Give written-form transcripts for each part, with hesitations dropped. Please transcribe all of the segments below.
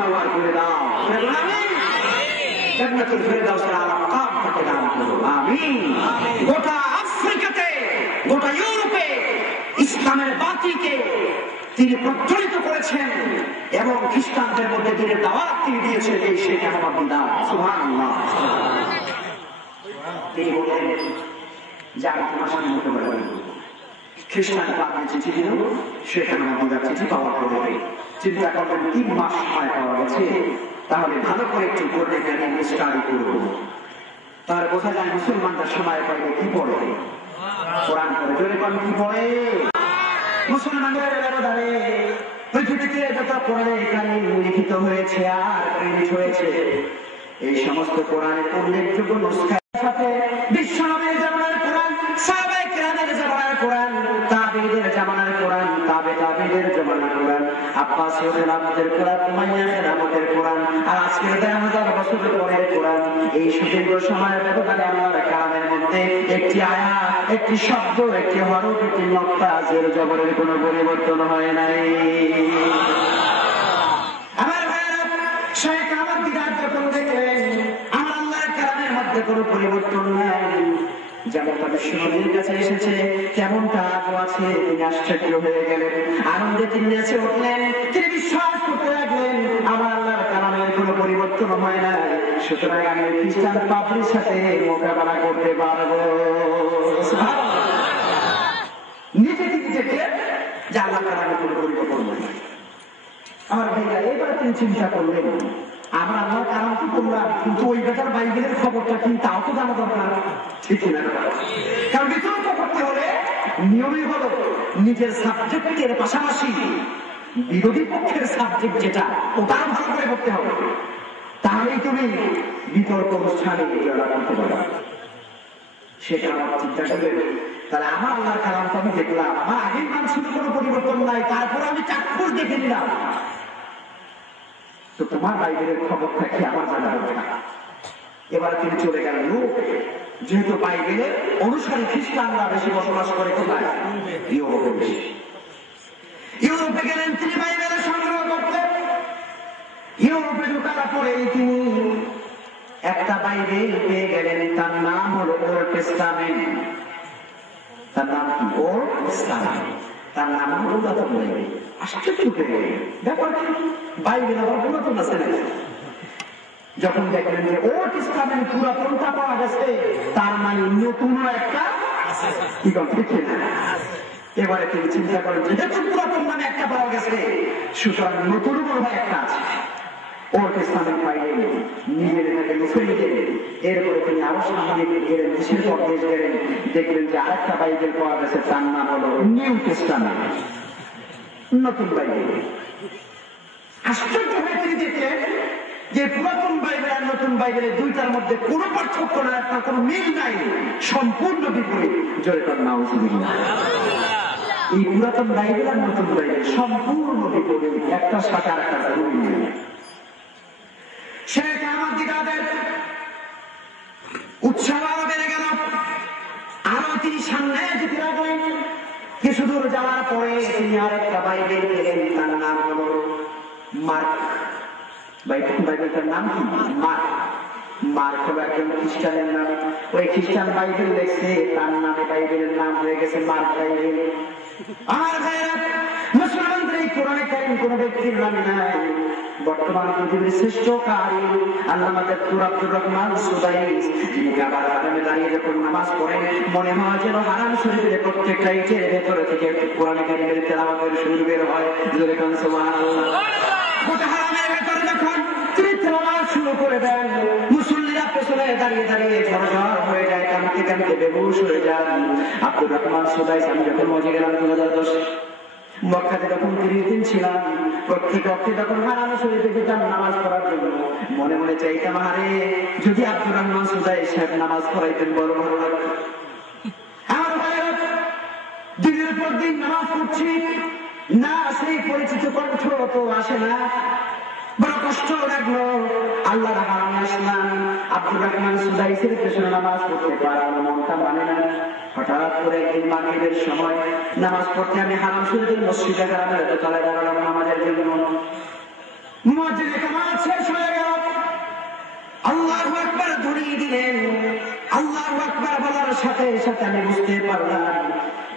করে দাও, জান্নাতুল ফেরদাউসের আলা মাকাম থেকে দান করো, আমিন। গোটা আফ্রিকাতে, গোটা ইউরোপে ইসলামের বাতিকে তিনি প্রজ্বলিত করেছেন এবং খ্রিস্টানদের মধ্যে দিনের দাওয়াত তিনি দিয়েছেন এই শেখ আহমদ দিদার, সুবহানাল্লাহ। তিনি বলেন যে আমি তোমার সামনে হতে পারি, খ্রিস্টান পাবলিক চিঠি দিল, শেখ আহমদ দিদার চিঠি পাওয়া পরে চিন্তা করবেন 3 মাস সময় পাওয়া গেছে, তাহলে ভালো করে একটু পড়লে কেন স্টাডি করব। তার বোঝা যায় মুসলমানদের সময় পাইলে কি পড়ে, কোরআন পড়ে, জোরে কোরআন কি পড়ে। মুসলমানদের ব্যবধানে পৃথিবীতে যত কোরআনে কারিম লিখিত হয়েছে আর প্রিন্ট হয়েছে, এই সমস্ত কোরআনের উল্লেখযোগ্য নুসখার সাথে বিশ্বনবীর জামানার কোরআন, সাহাবায়ে কেরামের জামানার কোরআন, তাবেঈদের জামানার কোরআন, তাবেঈদের জামানার কোরআন, আব্বাসীয়দের আমাদের কোরআন, উমাইয়াদের আমাদের কোরআন, আর আজকের 1000 বছর পরের কোরআন, এই সুদীর্ঘ সময়ের ব্যবধানে আল্লাহর কালামের মধ্যে একটি আয়াত, একটি শব্দ, একটি হরফ, একটি নক্তা, জের জবরের কোনো পরিবর্তন হয় নাই। আমার ভাইরা, শেখ আহমদ দিদার যখন দেখলেন আমার আল্লাহর কালামের মধ্যে কোনো পরিবর্তন নাই, যেমনটা বিশ্বনবীর কাছে এসেছে তেমনটা আজও আছে, তিনি আশ্চর্য হয়ে গেলেন, আনন্দে তিনি নেচে উঠলেন, তিনি বিশ্বাস করতে লাগলেন আমার আল্লাহর কালামের কোনো পরিবর্তন হয় না, সুতরাং আমি খ্রিস্টান পাপড়ির সাথে মোকাবেলা করতে পারবো। নিজে থেকে দেখে যে আল্লাহর কালামের কোনো পরিবর্তন হয় না। আমার ভাইরা, এবার তিনি চিন্তা করলেন আমার আল্লাহর কালাম তো করলাম, কিন্তু ওই বেটার বাইবেলের খবরটা কি তাও তো জানা দরকার, ঠিক না? কারণ বিতর্ক করতে হলে নিয়মই হলো নিজের সাবজেক্টের পাশাপাশি বিরোধী পক্ষের সাবজেক্ট যেটা ওটাও ভালো করে করতে হবে, তাহলেই তুমি বিতর্ক অনুষ্ঠানে করতে পারবে। সেটা আমার চিন্তা করবে, তাহলে আমার আল্লাহর কালাম তো আমি দেখলাম, আমার আগের মান ছিল কোনো পরিবর্তন নাই, তারপরে আমি চাক্ষুষ দেখে নিলাম, তো তোমার বাইবেলের খবরটা কি আমার জানা দরকার। এবার তিনি চলে গেলেন, যেহেতু বাইবেলের অনুসারী খ্রিস্টানরা বেশি বসবাস করে কোথায়, ইউরোপে বেশি। ইউরোপে গেলেন তিনি বাইবেলের সংগ্রহ করতে। ইউরোপে ঢোকার পরে তিনি একটা বাইবেল পেয়ে গেলেন, তার নাম হলো ওল্ড টেস্টামেন্ট। তার নাম কি? Old testament. তার নাম হলো পুরাতন বাইবেল। আশ্চর্য হয়ে গেলেন, ব্যাপার কি বাইবেল আবার পুরাতন আছে না? যখন দেখলেন যে ওল্ড টেস্টামেন্ট পুরাতনটা পাওয়া গেছে, তার মানে নতুনও একটা কি ঠিক না? এবারে তিনি চিন্তা করেন যেহেতু পুরাতন মানে একটা পাওয়া গেছে, সুতরাং নতুন মনে হয় একটা আছে। ওল্ড টেস্টামেন্ট বাইবেল নিজের মুছে নিলেন। এরপরে তিনি আরো সামনে গেলেন, দেশের পর দেশ গেলেন, দেখলেন যে আরেকটা বাইবেল পাওয়া গেছে, তার নাম হলো নিউ টেস্টামেন্ট, নতুন বাইবেল। আশ্চর্য হয়ে তিনি দেখলেন যে পুরাতন বাইবেল আর নতুন বাইবেলের দুইটার মধ্যে কোনো পার্থক্য নাই, তার কোনো মিল নাই, সম্পূর্ণ বিপরীত। জোরে কর নাউযুবিল্লাহ। এই পুরাতন বাইবেল আর নতুন বাইবেল সম্পূর্ণ বিপরীত, একটার সাথে আরেকটার কোনো মিল নেই। শেখ আহমদ দিদারের উৎসাহ আরো বেড়ে গেল, আরো তিনি সামনে যেতে লাগলেন। কিছু দূর যাওয়ার পরে তিনি আরেকটা বাইবেল পেলেন, তার নাম হলো মার্ক। বাইবেলটার নাম কি? মার্ক। মার্ক হলো একজন খ্রিস্টানের নাম। ওই খ্রিস্টান বাইবেল দেখছে, তার নামে বাইবেলের নাম হয়ে গেছে মার্ক বাইবেল। আমার ভাইরা, মুসলমানদের এই কোরআনে কারীম কোন ব্যক্তির নাম নাই। বর্তমান পৃথিবীর শ্রেষ্ঠ কারি আল্লামা আব্দুর রহমান সুদাইস, যিনি কাবার আদমে দাঁড়িয়ে যখন নামাজ পড়েন, মনে হয় যেন হারাম শরীফের প্রত্যেকটা ইটের ভেতরে থেকে কোরআনে কারীমের তেলাওয়াতের সুর বের হয়। জোরে কোন সুবহানাল্লাহ। গোটা হারামের ভেতরে যখন তিনি তেলাওয়াত শুরু করে দেন, মুসল্লিরা পেছনে দাঁড়িয়ে দাঁড়িয়ে ঝরঝর হয়ে যায়, কাঁদতে কাঁদতে বেহুশ হয়ে যান। আব্দুর রহমান সুদাইস, আমি যখন মজে গেলাম 2010 মক্কাতে যখন 30 দিন ছিলাম, প্রত্যেক অক্টে যখন হারাম শরীফে যেতাম নামাজ পড়ার জন্য, মনে মনে চাইতাম আরে যদি আব্দুর রহমান সুদাইস সাহেব নামাজ পড়াইতেন বড় ভালো লাগতো। আমার ভাইয়েরা, দিনের পর দিন নামাজ পড়ছি না, সেই পরিচিত কণ্ঠ তো আসে না, বড় কষ্ট লাগলো। আল্লাহর হারামে আসলাম, আব্দুর রহমান সুদাইসের পেছনে নামাজ পড়তে পারার মনটা মানে না। হঠাৎ করে একদিন মাগরিবের সময় নামাজ পড়তে আমি হারাম শরীফের মসজিদে হারামের দোতলায় দাঁড়ালাম নামাজের জন্য। মুয়াজ্জিনে কামাত শেষ হয়ে গেল, আল্লাহু আকবার ধরিয়ে দিলেন। আল্লাহু আকবার বলার সাথে সাথে আমি বুঝতে পারলাম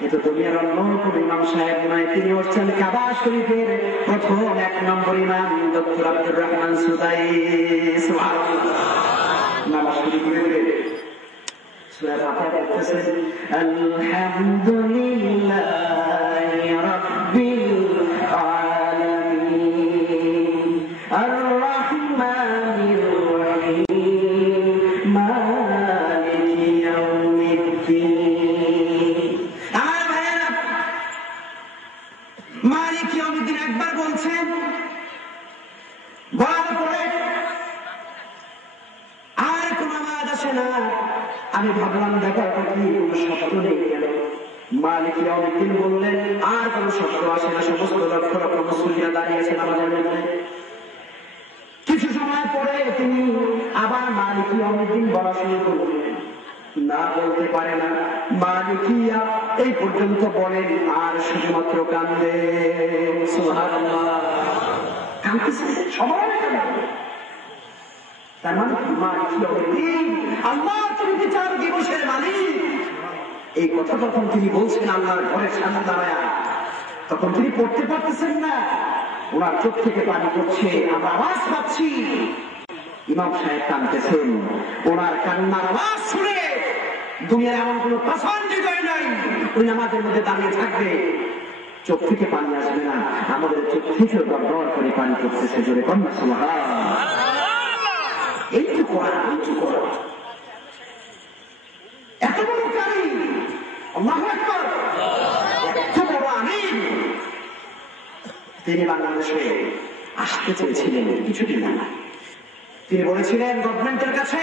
এটা দুনিয়ার অন্য কোন ইমাম সাহেব নয়, তিনি হচ্ছেন কাবা শরীফের প্রথম 1 নম্বর ইমাম ডক্টর আব্দুর রহমান সুদাইস। সুবহানাল্লাহ। নামাজ শুরু করে দিলেন, সূরা ফাতিহা পড়তেছেন, আলহামদুলিল্লাহি রাব্বিল আলামিন আর রাহমানির রহিম মালিকি ইয়াউমিদ্দিন। আমার ভাইয়েরা, মালিকি ইয়াউমিদ্দিন একবার বলছেন, বলার পরে আর কোন আওয়াজ আসে না। আমি ভাবলাম দেখো কি শব্দ নেই গেল। মালিক ইয়াউমিদ্দিন বললেন, আর কোন শব্দ আসে না, সমস্ত লক্ষ লক্ষ মুসল্লিরা দাঁড়িয়েছেন আমাদের মধ্যে। কিছু সময় পরে তিনি আবার মালিক ইয়াউমিদ্দিন বলা শুরু করলেন, না বলতে পারে না, মালিকিয়া এই পর্যন্ত বলেন আর শুধুমাত্র কান্দে। সুবহানাল্লাহ। কাঁদতেছেন সবাই, তার মানে মালিক ইয়াউমিদ্দিন, আল্লাহ তুমি বিচার দিবসের মালিক। এই কথা যখন তিনি বলছেন আল্লাহর ঘরের সামনে দাঁড়ায়, তখন তিনি পড়তে পারতেছেন না, ওনার চোখ থেকে পানি পড়ছে, আমরা আওয়াজ পাচ্ছি। ইমাম সাহেব কাঁদতেছেন, ওনার কান্নার আওয়াজ শুনে দুনিয়ার এমন কোন পাষাণ হৃদয় নাই ওই নামাজের মধ্যে দাঁড়িয়ে থাকবে চোখ থেকে পানি আসবে না। আমাদের চোখ থেকে দর করে পানি পড়তেছে, জোরে কন্যা সুবহানাল্লাহ। এইটু করা, এইটু করা, এত বড় কারি, আল্লাহু আকবার, এত বড় আমিন। তিনি বাংলাদেশে আসতে চেয়েছিলেন কিছুদিন আগে। তিনি বলেছিলেন গভর্নমেন্টের কাছে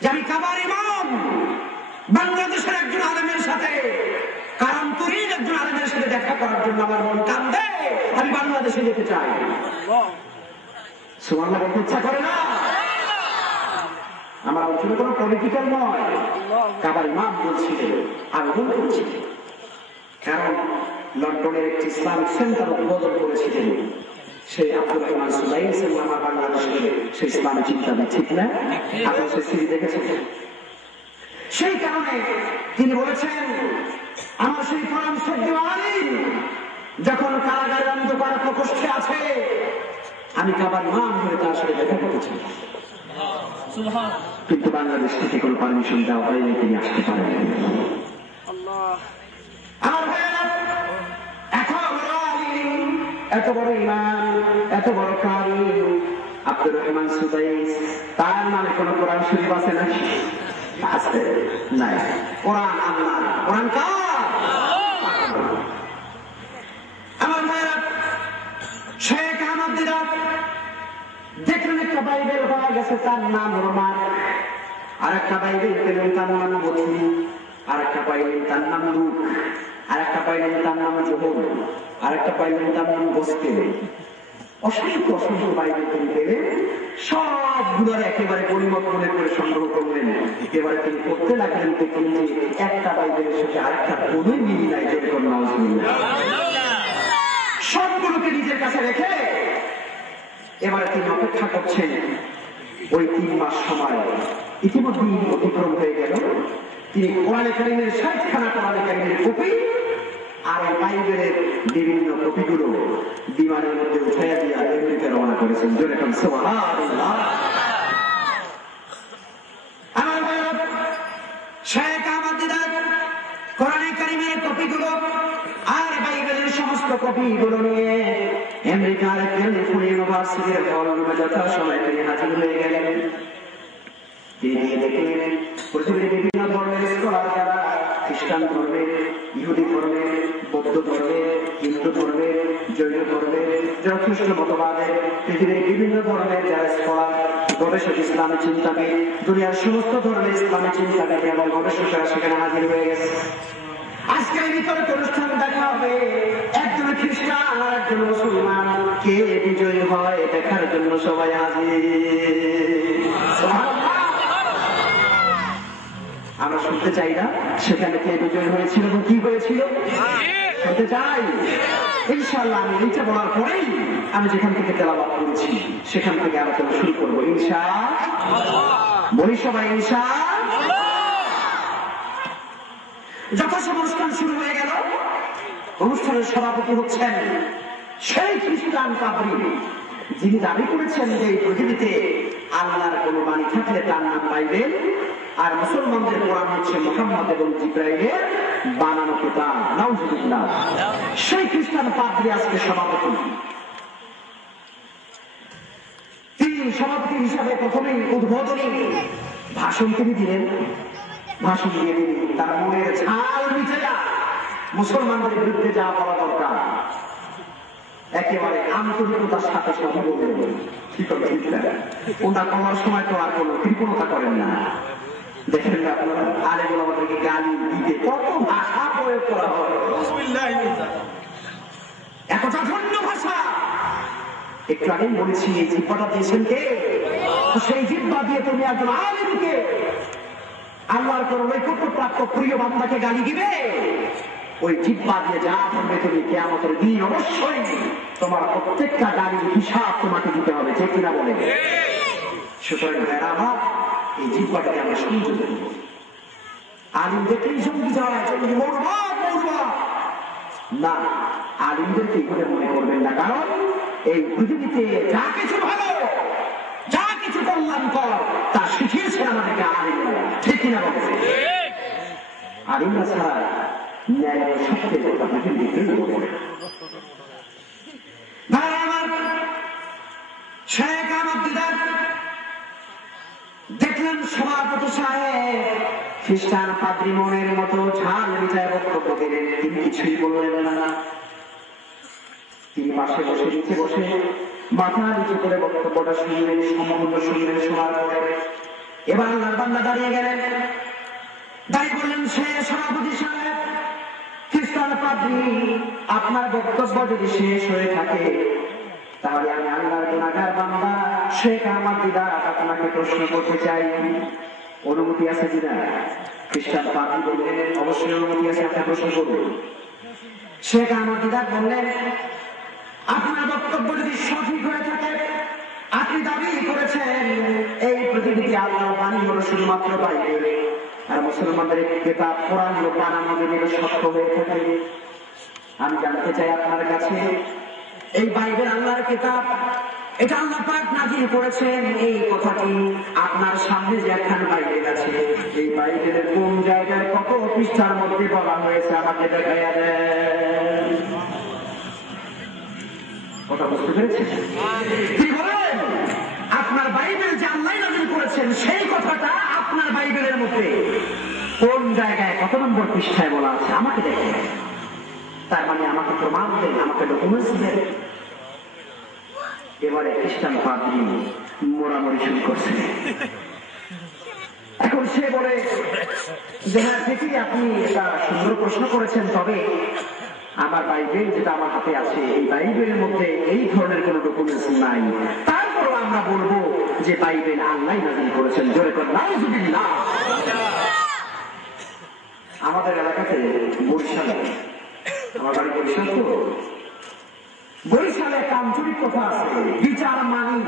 যে আমি কাবার ইমাম, বাংলাদেশের একজন আলেমের সাথে, কারণ তুরিন একজন আলেমের সাথে দেখা করার জন্য আমার মন কান্দে, আমি বাংলাদেশে যেতে চাই। সুবহানাল্লাহ বলতে ইচ্ছা করে না? আমার অঞ্চলে কোনো পলিটিক্যাল নয়, কাবার ইমাম বলছিলেন, আবেদন করছিলেন। কারণ লন্ডনের একটি ইসলামিক সেন্টার উদ্বোধন করেছিলেন সেই আব্দুর রহমান সুদাইস, আমার বাংলাদেশের সেই ইসলামী চিন্তাবিদ, ঠিক না? আপনারা সেই সিরিজ দেখেছেন। সেই কারণে তিনি বলেছেন, আমার সেই পরম শ্রদ্ধেয় আলিম যখন কারাগারের অন্ধকার প্রকোষ্ঠে আছে, আমি কাবার ইমাম হয়ে তার সাথে দেখা করতে চাই। কিন্তু বাংলাদেশ থেকে কোনো পারমিশন দেওয়া হয়নি, তিনি আসতে পারেন। আমার ভাইয়েরা, এত বড় ইমাম, এত বড় কারি আব্দুর রহমান সুদাইস, তার নামে কোন কোরআন শরীফ আছে নাকি? আছে নাই। কোরআন আল্লাহ, কোরআন কার? আমার ভাইয়েরা, শেখ আহমদ দিদার দেখলেন একটা বাইবেল পাওয়া গেছে, তার নাম রোমান। আর একটা বাইবেল পেলেন, তার নাম মথি। আর একটা পাইলেন, তার নাম লুক। আর একটা পাইলেন, তার নাম যোহন। আর একটা পাইলেন, তার নাম গোস্তেল। অসংখ্য অসংখ্য বাইবেল তিনি পেলেন, সবগুলোর একেবারে পরিমত মনে করে সংগ্রহ করলেন। এবারে তিনি পড়তে লাগলেন, দেখলেন যে একটা বাইবেলের সাথে আরেকটা কোনোই মিল নাই। যেরকম নাউজুবিল্লাহ, সবগুলোকে নিজের কাছে রেখে এবারে তিনি অপেক্ষা করছেন। ওই 3 মাস সময় ইতিমধ্যে অতিক্রম হয়ে গেল। তিনি কোরআনে কারিমের 60খানা কোরআনে কারিমের কপি আর বাইবেলের বিভিন্ন কপিগুলো বিমানের মধ্যে উঠাইয়া দিয়ে আমেরিকা রওনা করেছেন। জোরে বলেন সুবহানাল্লাহ। আমার ভাইরা, শেখ আহমদ দিদার কোরআনে কারিমের কপিগুলো আর বাইবেলের সমস্ত কপিগুলো নিয়ে আমেরিকার ক্যালিফোর্নিয়া ইউনিভার্সিটির হল রুমে যথাসময়ে তিনি হাজির হয়ে গেলেন। তিনি গিয়ে দেখলেন পৃথিবীর বিভিন্ন ধর্মের স্কলার, যারা খ্রিস্টান ধর্মের, ইহুদি ধর্মের, বৌদ্ধ ধর্মের, হিন্দু ধর্মের, জৈন ধর্মের, যথেষ্ট মতবাদের, পৃথিবীর বিভিন্ন ধর্মের যারা স্কলার, গবেষক, ইসলামী চিন্তাবিদ, দুনিয়ার সমস্ত ধর্মের ইসলামী চিন্তাবিদ এবং গবেষকরা সেখানে হাজির হয়ে গেছে। আজকের বিতর্ক অনুষ্ঠান দেখা হবে, একজন খ্রিস্টান আর একজন মুসলমান, কে বিজয়ী হয় দেখার জন্য সবাই হাজির। আমরা শুনতে চাই না সেখানে কে বিজয় হয়েছিল এবং কি হয়েছিল। শুনতে চাই? ইনশাআল্লাহ আমি এইটা বলার পরেই আমি যেখান থেকে তেলাওয়াত করেছি সেখান থেকে আলোচনা শুরু করবো ইনশাআল্লাহ। বলি সবাই ইনশাআল্লাহ। যথাসময় অনুষ্ঠান শুরু হয়ে গেল। অনুষ্ঠানের সভাপতি হচ্ছেন সেই খ্রিস্টান পাদ্রী যিনি দাবি করেছেন যে এই পৃথিবীতে আল্লাহর কোন বাণী থাকলে তার নাম বাইবেল, আর মুসলমানদের কোরআন হচ্ছে মুহাম্মদ এবং জিবরাইলের বানানো কিতাব। নাউজুবিল্লাহ। সেই খ্রিস্টান পাদ্রী আজকে সভাপতি। তিনি সভাপতি হিসাবে প্রথমেই উদ্বোধনী ভাষণ তিনি দিলেন। ভাষণ দিয়ে তিনি তার মনের ঝাল মিটাইয়া মুসলমানদের বিরুদ্ধে যা বলা দরকার একেবারে আন্তরিকতার সাথে সবই বলবেন। ঠিক আছে, ওনার কমার সময় তো আর কোনো কৃপণতা করেন না। দেখেন না আপনারা আলেমুল আমাদেরকে গালি দিতে কত ভাষা প্রয়োগ করা হয়, এত জঘন্য ভাষা। একটু আগেই বলেছি এই জিহ্বাটা দিয়েছেন কে? সেই জিহ্বা দিয়ে তুমি একজন আলেমকে, আল্লাহর কোন নৈকট্যপ্রাপ্ত প্রিয় বান্দাকে গালি দিবে? ওই জিহ্বা দিয়ে যা বলবে তুমি কিয়ামতের দিন অবশ্যই তোমার প্রত্যেকটা গালির হিসাব তোমাকে দিতে হবে, ঠিক কিনা বলে? সুতরাং আমার এই জিহ্বাটাকে আমরা সংযত করব। আলিম দেখলেই জঙ্গি যায়, জঙ্গি মরবা মরবা না, আলিমদেরকে করে মনে করবেন না। কারণ এই পৃথিবীতে যা কিছু ভালো, যা কিছু কল্যাণকর তা শিখিয়েছে আমাদেরকে আলিমরা, ঠিক কিনা বলে? আলিমরা ছাড়া ন্যায়ের সত্যের কথা পৃথিবীতে বলে। শেখ আহমদ দিদার দেখলেন সভাপতি সাহেব খ্রিস্টান পাদ্রী মনের মতো ঝাল মিটায় বক্তব্য দিলেন। তিনি কিছুই বললেন না। তিনি পাশে বসে নিচে বসে মাথা নিচু করে বক্তব্যটা শুনলেন, সম্পূর্ণ শুনলেন। শোনার পরে এবার আল্লাহর বান্দা দাঁড়িয়ে গেলেন। দাঁড়িয়ে বললেন, সে সভাপতি সাহেব, খ্রিস্টান পাদ্রী, আপনার বক্তব্য যদি শেষ হয়ে থাকে তাহলে আমি আল্লাহর গুনাহগার বান্দা শেখ আহমদ দিদার আপনাকে প্রশ্ন করতে চাই, অনুমতি আছে কিনা? খ্রিস্টান পাদ্রী বললেন, অবশ্যই অনুমতি আছে, আপনি প্রশ্ন করবেন। শেখ আহমদ দিদার বললেন, আপনার বক্তব্য যদি সঠিক হয়ে থাকে, আপনি দাবি করেছেন এই পৃথিবীতে আল্লাহর বাণী হলো শুধুমাত্র বাইবেল, আর মুসলমানদের কিতাব কোরআন হলো বানানো যদি সত্য হয়ে থাকে, আমি জানতে চাই আপনার কাছে এই বাইবেল আল্লাহর কিতাব, এটা আল্লাহ পাক নাযিল করেছেন, এই কথাটি আপনার সামনে যে একখান বাইবেল আছে, এই বাইবেলের কোন জায়গায় কত পৃষ্ঠার মধ্যে বলা হয়েছে আমাকে দেখাইয়া দেন। কথা বুঝতে পেরেছেন? কি বলেন? আপনার বাইবেল যে আল্লাহ নাযিল করেছেন সেই কথাটা আপনার বাইবেলের মধ্যে কোন জায়গায় কত নম্বর পৃষ্ঠায় বলা আছে আমাকে দেখেন। তার মানে আমাকে প্রমাণ দেন, আমাকে ডকুমেন্টস দেন। এবারে খ্রিস্টান পাদ্রী মোড়ামুড়ি শুরু করছে। এখন সে বলে যে হ্যাঁ ঠিকই, আপনি এটা সুন্দর প্রশ্ন করেছেন, তবে আমার বাইবেল যেটা আমার হাতে আছে এই বাইবেলের মধ্যে এই ধরনের কোন ডকুমেন্টস নাই। তারপর আমরা বলবো যে বাইবেল আল্লাহ নাযিল করেছেন। জোরে করে নাউজুবিল্লাহ। আমাদের এলাকাতে বরিশালে, আমার বাড়ি বরিশাল, তো বরিশালে আঞ্চলিক কথা আছে, বিচার মানি।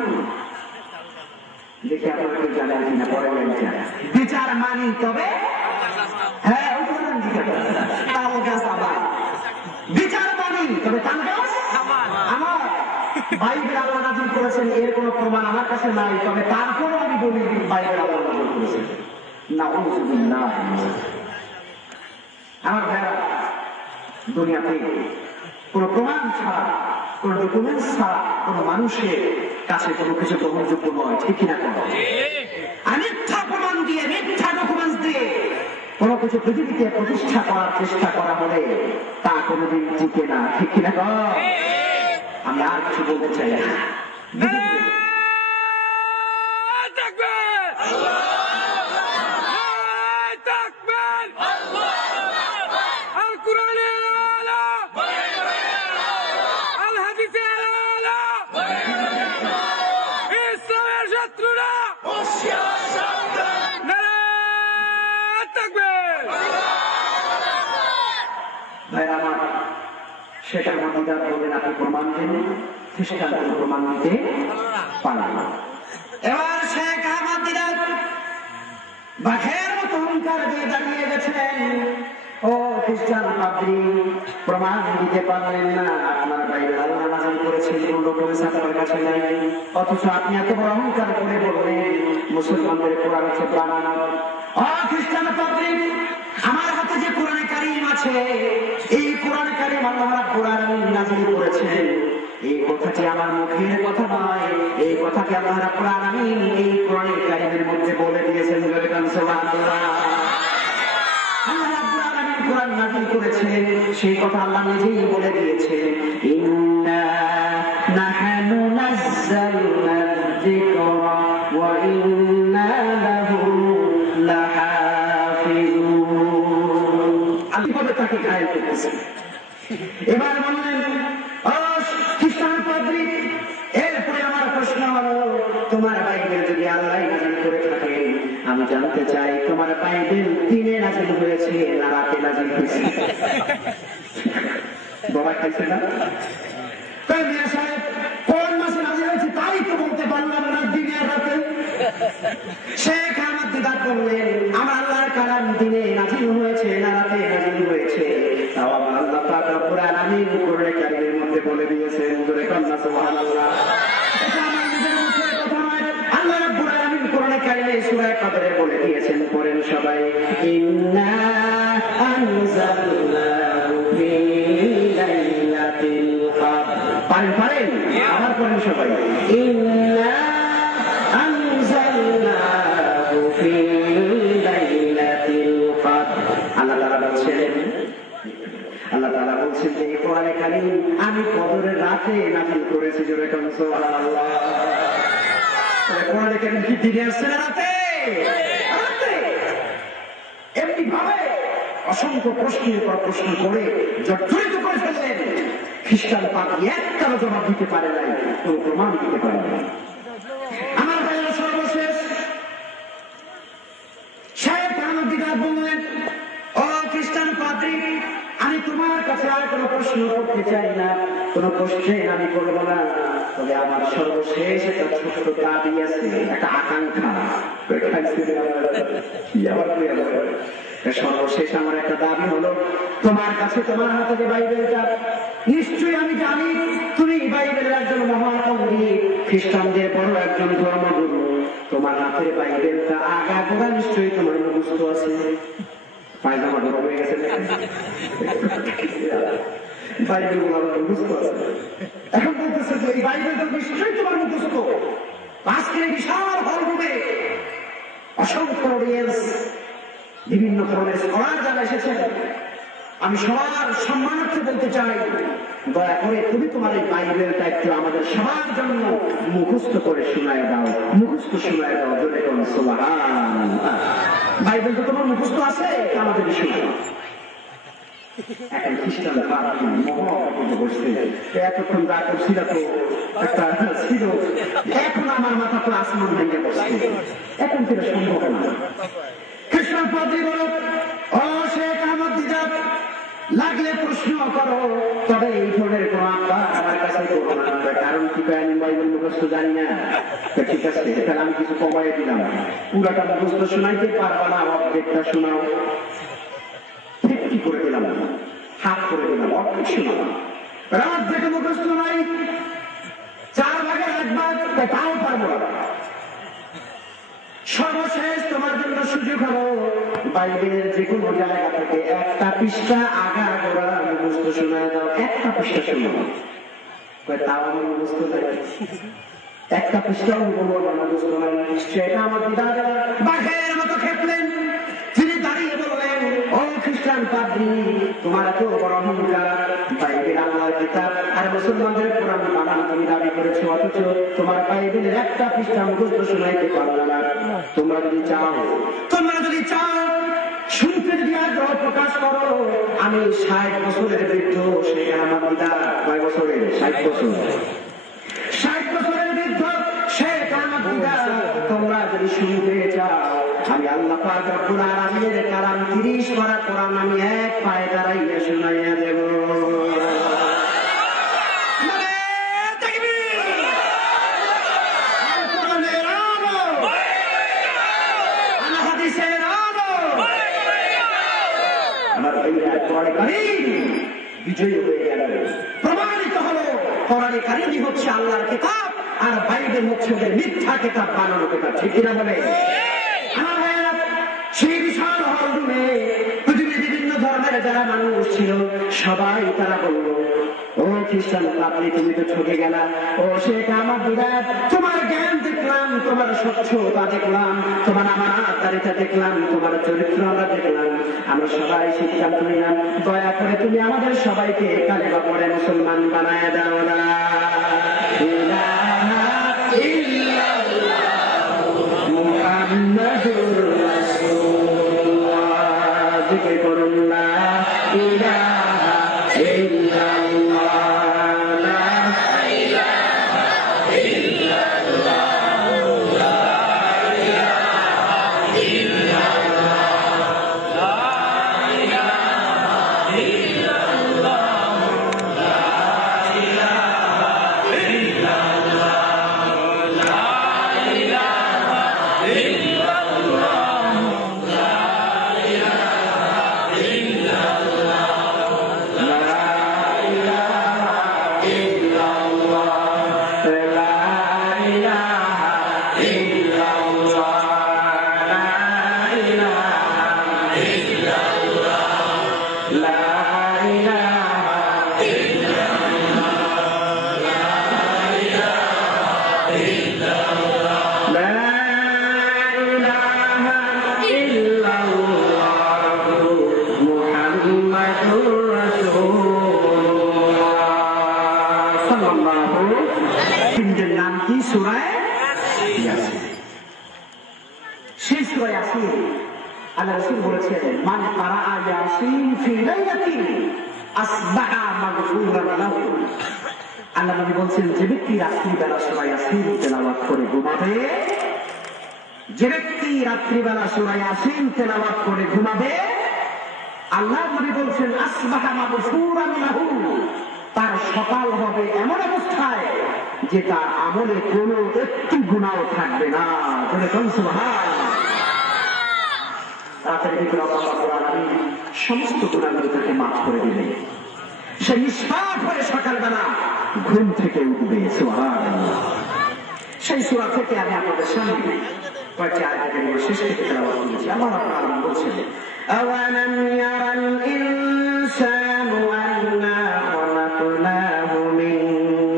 দেখে আপনারা জানেন কিনা, পরে বিচার মানি, তবে হ্যাঁ উদাহরণ দিতে তাল গাছ আবার বিচার মানি, তবে তাল গাছ আমার। বাইবেল আল্লাহ নাযিল করেছেন এর কোনো প্রমাণ আমার কাছে নাই, তবে তারপরও আমি বলি বাইবেল আল্লাহ নাযিল করেছেন। নাউজুবিল্লাহ। আমার ভাইরা, দুনিয়াতে কোন প্রমাণ ছাড়া, কোন ডকুমেন্টস ছাড়া কোন মানুষের কাছে কোনো কিছু গ্রহণযোগ্য নয়, ঠিক কিনা? মিথ্যা প্রমাণ দিয়ে, মিথ্যা ডকুমেন্টস দিয়ে কোন কিছু পৃথিবীতে প্রতিষ্ঠা করার চেষ্টা করা হলে তা কোনোদিন টিকে না, ঠিক কিনা? আমি আর কিছু বলতে চাই না। ভাইরা আমার, সেটা মদিদার বললেন আপনি প্রমাণ দেন, খ্রিস্টান প্রমাণ দিতে পারলেন না। এবার শেখ আহমদ দিদার বাঘের মতো হুঙ্কার দিয়ে দাঁড়িয়ে গেছেন, ও খ্রিস্টান পাদ্রী প্রমাণ দিতে পারলেন না, আপনার বাইরে আল্লাহ নাযিল করেছেন কোন ডকুমেন্টস আপনার কাছে নাই, অথচ আপনি এত বড় অহংকার করে বললেন মুসলমানদের কোরআন হচ্ছে বানানো। ও খ্রিস্টান পাদ্রী, আমার হাতে যে কোরআনে কারীম আছে, এই কোরআনে কারীম আল্লাহ রাব্বুল আলামিন নাযিল করেছেন, এই কথাটি আমার মুখের কথা নয়, এই কথাটি আল্লাহ রাব্বুল আলামিন এই কোরআনে কারীমের মধ্যে বলে দিয়েছেন। সুবহানাল্লাহ। আল্লাহ রাব্বুল আলামিন কোরআন নাযিল করেছেন, সেই কথা আল্লাহ নিজেই বলে দিয়েছেন, ইন্না নাহনু নাযালনা যিকরা ওয়া ইন্না লাহু লাহাফিজুন। আল্লাহ তাকে ঘায়েল করতেছেন। এবার বললেন, ও খ্রিস্টান পাদ্রী, এরপরে আমার প্রশ্ন হলো, তোমার বাইবেল যদি আল্লাহ নাযিল করে থাকেন, আমি জানতে চাই তোমার বাইবেল দিনে নাযিল হয়েছে না রাতে নাযিল হয়েছে? বাবা খাইছে না? কোন মাসে নাযিল হয়েছে তাই তো বলতে পারলাম না, দিনে আর রাতে। শেখ আহমদ দিদার বললেন, আমার আল্লাহর কালাম দিনে নাযিল হয়েছে না রাতে নাযিল হয়েছে, তাও আল্লাহ পাক রব্বুল আলামিন কোরআনে কারীমের মধ্যে বলে দিয়েছেন। জোরে কন্না সুবহানাল্লাহ। এটা আমার নিজের মুখের কথা নয়, আল্লাহ রাব্বুল আলামিন কোরআনে কারীমে সূরা কদরে বলে দিয়েছেন। পড়েন সবাই, ইন্না আনজালনাহু ফি লাইলাতিল কদর। পারেন আবার পড়েন সবাই, ইন্না আনজালনাহু ফি লাইলাতিল কদর। আল্লাহ তাআলা বলছেন যে এই কোরআনে কারীম আমি কদরের রাতে নাযিল করেছি। জোরে কোন সুবহানাল্লাহ। কোরআনে কারীম কি দিনে আসছে না রাতে? রাতে। এমনি ভাবে অসংখ্য প্রশ্নের পর প্রশ্ন করে জর্জরিত করে ফেললেন। খ্রিস্টান পাদ্রী একটাও জবাব দিতে পারে নাই, কোনো প্রমাণ দিতে পারে নাই। আমার ভাইয়েরা, সর্বশেষ শেখ আহমদ দিদার বললেন, ও খ্রিস্টান পাদ্রী, আমি তোমার কাছে আর কোনো প্রশ্ন করতে চাই না, কোনো কোশ্চেন আমি করবো না, তবে আমার সর্বশেষ একটা ছোট্ট দাবি আছে, একটা আকাঙ্ক্ষা। সর্বশেষ আমার একটা দাবি হলো, তোমার কাছে তোমার হাতে যে বাইবেলটা, নিশ্চয়ই আমি জানি তুমি বাইবেলের একজন মহাপণ্ডিত, খ্রিস্টানদের বড় একজন ধর্মগুরু, তোমার হাতের বাইবেলটা আগাগোড়া নিশ্চয়ই তোমার মুখস্থ আছে। পায়জামা ধরা হয়ে গেছে, বাইবেল মুখস্থ আছে। এখন বলতেছে যে এই বাইবেলটা নিশ্চয়ই তোমার মুখস্থ। আজকে বিশাল হলরুমে অসংখ্য অডিয়েন্স, বিভিন্ন ধরনের স্কলার যারা এসেছেন, আমি সবার সম্মানার্থে বলতে চাই, দয়া করে তুমি তোমার এই বাইবেলটা একটু আমাদের সবার জন্য মুখস্থ করে শোনায় দাও, মুখস্থ শোনায় দাও। জোরে কোন সুবহানাল্লাহ। বাইবেল তো তোমার মুখস্থ আছে, আমাদের শোনাও। এখন খ্রিস্টান পাদ্রী মহাপদে বসতে এতক্ষণ যা করছিল তো একটা ছিল, এখন আমার মাথা তো আসমান ভেঙে বসছে, এখন সেটা সম্ভব না। খ্রিস্টান পাদ্রী বলো, ও শেখ আহমদ দিদার, লাগলে প্রশ্ন করো, তবে এই ধরনের কোন আব্বা আমার কাছে করবো না, কারণ কি আমি বাইবেল মুখস্থ জানি না। ঠিক আছে, তাহলে আমি কিছু কমাই দিলাম, পুরাটা মুখস্থ শোনাইতে পারবা না, অর্ধেকটা শোনাও। ঠিক কি করে দিলাম, হাত করে দিলাম, অর্ধেক শোনাও। রাত থেকে মুখস্থ নাই, 4 ভাগের 1 ভাগ, তাও পারবো না। সর্বশেষ তোমার জন্য সুযোগ হলো, বাইবেলের যে কোনো জায়গা থেকে একটা পৃষ্ঠা আগাগোড়া মুখস্থ শোনায় দাও, একটা পৃষ্ঠা শোনাও। তাও আমি মুখস্থ নাই, একটা পৃষ্ঠাও মুখস্থ নাই। সেটা আমার দিদা বাঘের মতো খেপলেন, তিনি দাঁড়িয়ে বললেন, ও খ্রিস্টান পাদ্রী, তোমার এত বড় অহংকার, বাইবেল আল্লাহর কিতাব আর মুসলমানদের কোরআন বানান তুমি দাবি করেছো, অথচ তোমার বাইবেলের একটা পৃষ্ঠা মুখস্থ শোনাইতে পারবে না। তোমরা যদি চাও শুনতে যদি আগ্রহ প্রকাশ করো, আমি 60 বছরের বৃদ্ধ শেখ আহমদ দিদার, কয় বছরের? 60 বছর। 60 বছরের বৃদ্ধ শেখ আহমদ দিদার, তোমরা যদি শুনতে চাও, আমি আল্লাহ পাক রব্বুল আলামিনের কালাম 30 পারা কোরআন আমি এক পায়ে দাঁড়াইয়া শুনাইয়া দেব। কোরআনে কারীম বিজয়ী হয়ে গেল। প্রমাণিত হলো কোরআনে কারীমই হচ্ছে আল্লাহর কিতাব, আর বাইবেল হচ্ছে ওদের মিথ্যা কিতাব, বানানো কিতাব। ঠিক কিনা বলে? সেই বিশাল হল রুমে পৃথিবীর বিভিন্ন ধর্মের যারা মানুষ ছিল সবাই তারা বলল, ও খ্রিস্টান আপনি, তুমি তো ঠকে গেলা। ও সেটা আমার বিরাট, তোমার জ্ঞান দেখলাম, তোমার স্বচ্ছতা দেখলাম, তোমার আমানতদারিতা দেখলাম, তোমার চরিত্র আমরা দেখলাম, আমরা সবাই সিদ্ধান্ত নিলাম দয়া করে তুমি আমাদের সবাইকে কালেমা পড়ে মুসলমান বানায় দাও না। ইলাহা ইল্লাল্লাহু মুহাম্মাদুর রাসূলুল্লাহ। জিকির করুন লা ইলাহা ইল্লাল্লাহ। নাম কি? সূরা ইয়াসিন। সেই সূরা ইয়াসিন আল্লাহ রাসূল বলেছেন, মান ক্বারা ইয়াসিন ফি লাইলাতিন আসবাহা মাগফুরান লাহু। আল্লাহ নবী বলেছেন, যে ব্যক্তি রাত্রিবেলা সূরা ইয়াসিন তেলাওয়াত করে ঘুমাবে, যে ব্যক্তি রাত্রিবেলা সূরা ইয়াসিন তেলাওয়াত করে ঘুমাবে, আল্লাহ নবী বলেছেন আসবাহা মাগফুরান লাহু, তার সকাল হবে এমন অবস্থায় যে তার আমলে কোনো একটু গুনাহ থাকবে না। রাতের ভিতরে আল্লাহ রাব্বুল আলামিন সমস্ত গুনাহগুলো তাকে মাফ করে দিলেন। সে নিষ্পাপ হয়ে সকালবেলা ঘুম থেকে উঠবে। সুবহানাল্লাহ। সেই সূরা থেকে আমি আপনাদের সামনে কয়েকটি আয়াতের শেষ থেকে তেলাওয়াত করেছি। আল্লাহ রাব্বুল আলামিন বলছেন, আওয়ালাম ইয়ারাল ইনসানু আন্না খালাকনাহু মিন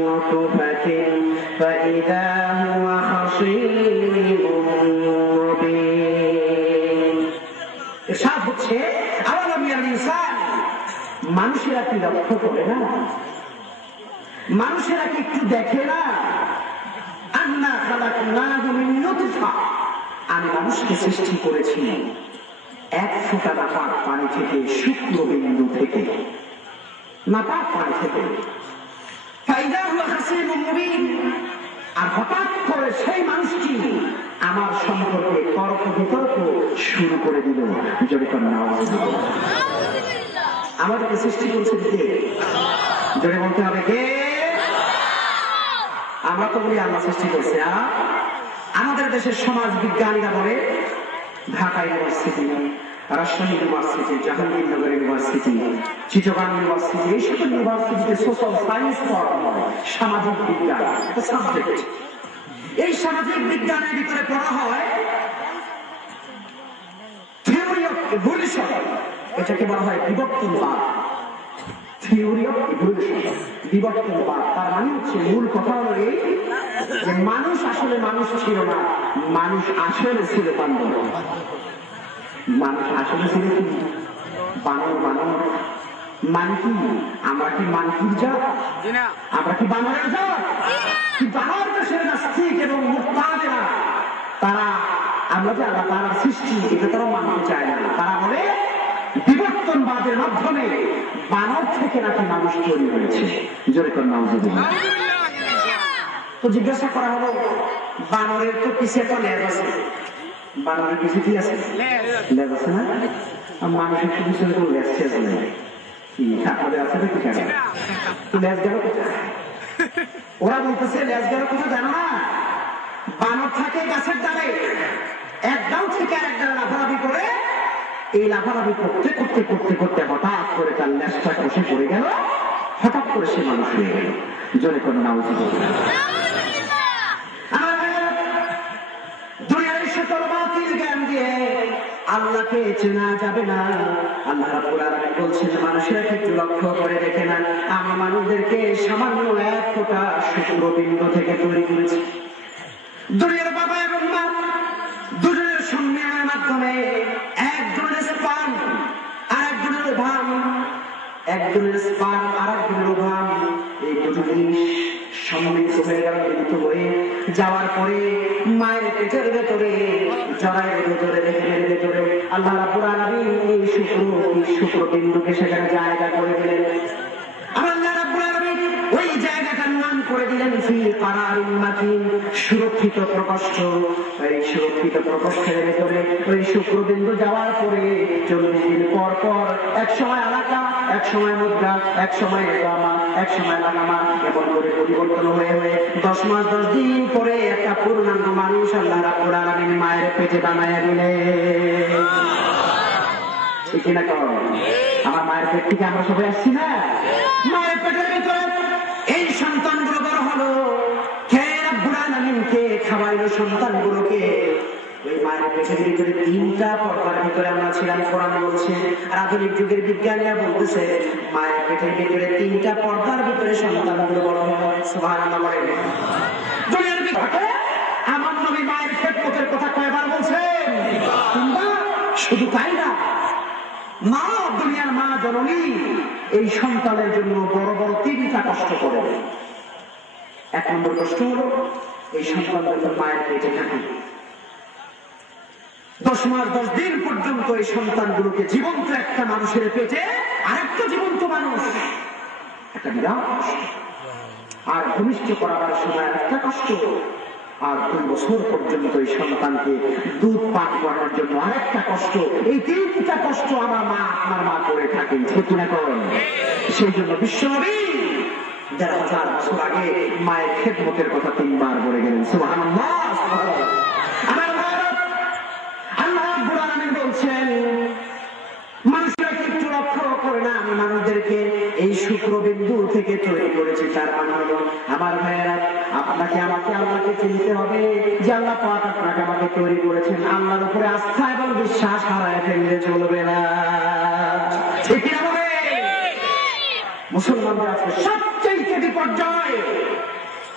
নুতফাতিন ফাইযা হুয়া খাসীরুম মুবিন। ইরশাদ হচ্ছে, আওয়ালাম ইয়ারাল ইনসান, মানুষেরা কি লক্ষ্য করে না, মানুষেরা কি একটু দেখে না, আন্না খালাকনাহু মিন নুতফা, আমি মানুষকে সৃষ্টি করেছি এক ফোঁটা নাপাক পানি থেকে, শুক্র বিন্দু থেকে, নাপাক পানি থেকে। ফাইযা হুয়া খাসীরুম মুবিন, আর হঠাৎ করে সেই মানুষটি আমার সম্পর্কে তর্ক বিতর্ক শুরু করে দিল। যখন আমাদেরকে সৃষ্টি করছে কে? জোরে বলতে হবে কে? আমরা তো বলি আল্লাহ সৃষ্টি করছে। আমাদের দেশের সমাজ বিজ্ঞানীরা বলে Dhaka university, Rajshahi university, Jahangirnagar university, Chittagong university, এই সকল ইউনিভার্সিটিতে সোশ্যাল সায়েন্স পড়ানো হয়, সামাজিক বিজ্ঞান একটা সাবজেক্ট। এই সামাজিক বিজ্ঞানের ভিতরে পড়া হয় থিওরি অফ ইভলিউশন, এটাকে বলা হয় বিবর্তনবাদ। থিওরি অফ ইভলিউশন, বিবর্তনবাদ। তার মানে হচ্ছে মূল কথা হলো এই যে মানুষ আসলে মানুষ ছিল না, মানুষ আসলে ছিল বানর। মানুষ আসলে ছিল কি? বানর। বানর মানে কি? আমরা কি মানকির জাত? আমরা কি বানরের জাত? বানর দেশের নাস্তিক এবং মুরতাদেরা, তারা আমরা যে আল্লাহ তাআলার সৃষ্টি এটা তারা মানতে চায় না। তারা বলে বিবর্তনবাদের মাধ্যমে বানর থেকে নাকি মানুষ তৈরি হয়েছে। জোরে করে নাউজুবিল্লাহ। তো জিজ্ঞাসা করা হলো, বানরের তো পিছে তো লেজ আছে, বানরের পিছে কি আছে? লেজ আছে না? মানুষের তো পিছনে তো লেজ শেষ নেই। আপনাদের আছে নাকি? কেন লেজ গেল কোথায়? ওরা বলতেছে লেজ গেল কোথায় জানো না? বানর থাকে গাছের ডালে, এক ডাল থেকে আরেক ডালে লাফালাফি করে এই লাফালাফি করতে করতে করতে করতে হঠাৎ করে তার লেজটা খসে পড়ে গেল, হঠাৎ করে সে মানুষ হয়ে গেল। জোরে কোনো নাউজুবিল্লাহ। দুনিয়ার সকল বাতিল জ্ঞান দিয়ে আল্লাহকে চেনা যাবে না। আল্লাহ রাব্বুল আলামিন বলছেন, মানুষেরা একটু লক্ষ্য করে দেখে না, আমি মানুষদেরকে সামান্য এক ফোঁটা শুক্রবিন্দু থেকে তৈরি করেছি। দুনিয়ার বাবা এবং মা দুজনের সম্মিলনের মাধ্যমে একজনের স্পার্ম আর একজনের ওভাম, একজনের স্পার্ম আর একজনের ওভাম, এই দুটো জিনিস সম্মিলিত হয়ে গেল, মিলিত হয়ে যাওয়ার পরে মায়ের পেটের ভেতরে জরায়ের ভেতরে রেখে ভেতরে আল্লাহ রাব্বুল আলামিন এই শুক্রবিন্দুকে সেখানে জায়গা করে দিলেন। আল্লাহ রাব্বুল আলামিন ওই জায়গাটার নাম করে দিলেন ফি কারারিন মাকিন, সুরক্ষিত প্রকোষ্ঠ। এই সুরক্ষিত প্রকোষ্ঠের ভেতরে ওই শুক্রবিন্দু যাওয়ার পরে 40 দিন পর পর এক সময় আলাকা, এক সময় মুদ্রা, এক সময় গামা, এক সময় লাগামা, এমন করে পরিবর্তন হয়ে হয়ে 10 মাস 10 দিন পরে একটা পূর্ণাঙ্গ মানুষ আল্লাহ রাব্বুল আলামিন মায়ের পেটে বানায়া দিলেন। ঠিক না? আমার মায়ের পেট থেকে আমরা সবাই আসছি না? মায়ের পেটের ভিতরে এই সন্তানগুলো বড় হলো, কে রাব্বুল আলামিন কে খাওয়াইলো সন্তানগুলোকে? ওই মায়ের পেটের ভিতরে 3টা পর্দার ভিতরে আমরা ছিলাম। কোরআন বলছে, আর আধুনিক যুগের বিজ্ঞানীরা বলতেছে মায়ের পেটের ভিতরে 3টা পর্দার ভিতরে সন্তানগুলো বড় হলো। সুবহানাল্লাহ। দুনিয়ার বিজ্ঞানে আমার নবী মায়ের খেদমতের কথা কয়বার বলছেন? 3বার। শুধু তাই না, মা, দুনিয়ার মা জননী এই সন্তানের জন্য বড় বড় 3টা কষ্ট করে। 1 নম্বর কষ্ট হলো এই সন্তানদের মায়ের পেটে থাকে 10 মাস 10 দিন পর্যন্ত এই সন্তানগুলোকে জীবন্ত একটা মানুষের পেটে আরেকটা জীবন্ত মানুষ, একটা বিরাট কষ্ট। আর ভূমিষ্ঠ করাবার সময় একটা কষ্ট, আর 2 বছর পর্যন্ত এই সন্তানকে দুধ পান করানোর জন্য আরেকটা কষ্ট। এই 3টা কষ্ট আমার মা, আপনার মা করে থাকেন। ঠিক না করেন? সেই জন্য বিশ্বনবী 1000 বছর আগে মায়ের খেদমতের কথা 3বার বলে গেলেন। সুবহানাল্লাহ। আমার ভাইরা, আল্লাহ রাব্বুল আলামিন বলছেন, মানুষরা একটু লক্ষ্য করে না, আমি মানুষদেরকে এই শুক্রবিন্দু থেকে তৈরি করেছি। তার মানে হলো আমার ভাইয়েরা, আপনাকে আমাকে আল্লাহকে চিনতে হবে যে আল্লাহ পাক আপনাকে আমাকে তৈরি করেছেন। আল্লাহর উপরে আস্থা এবং বিশ্বাস হারায় ফেললে চলবে না। ঠিক না বলে? মুসলমানদের আজকে সবচেয়ে বিপর্যয়,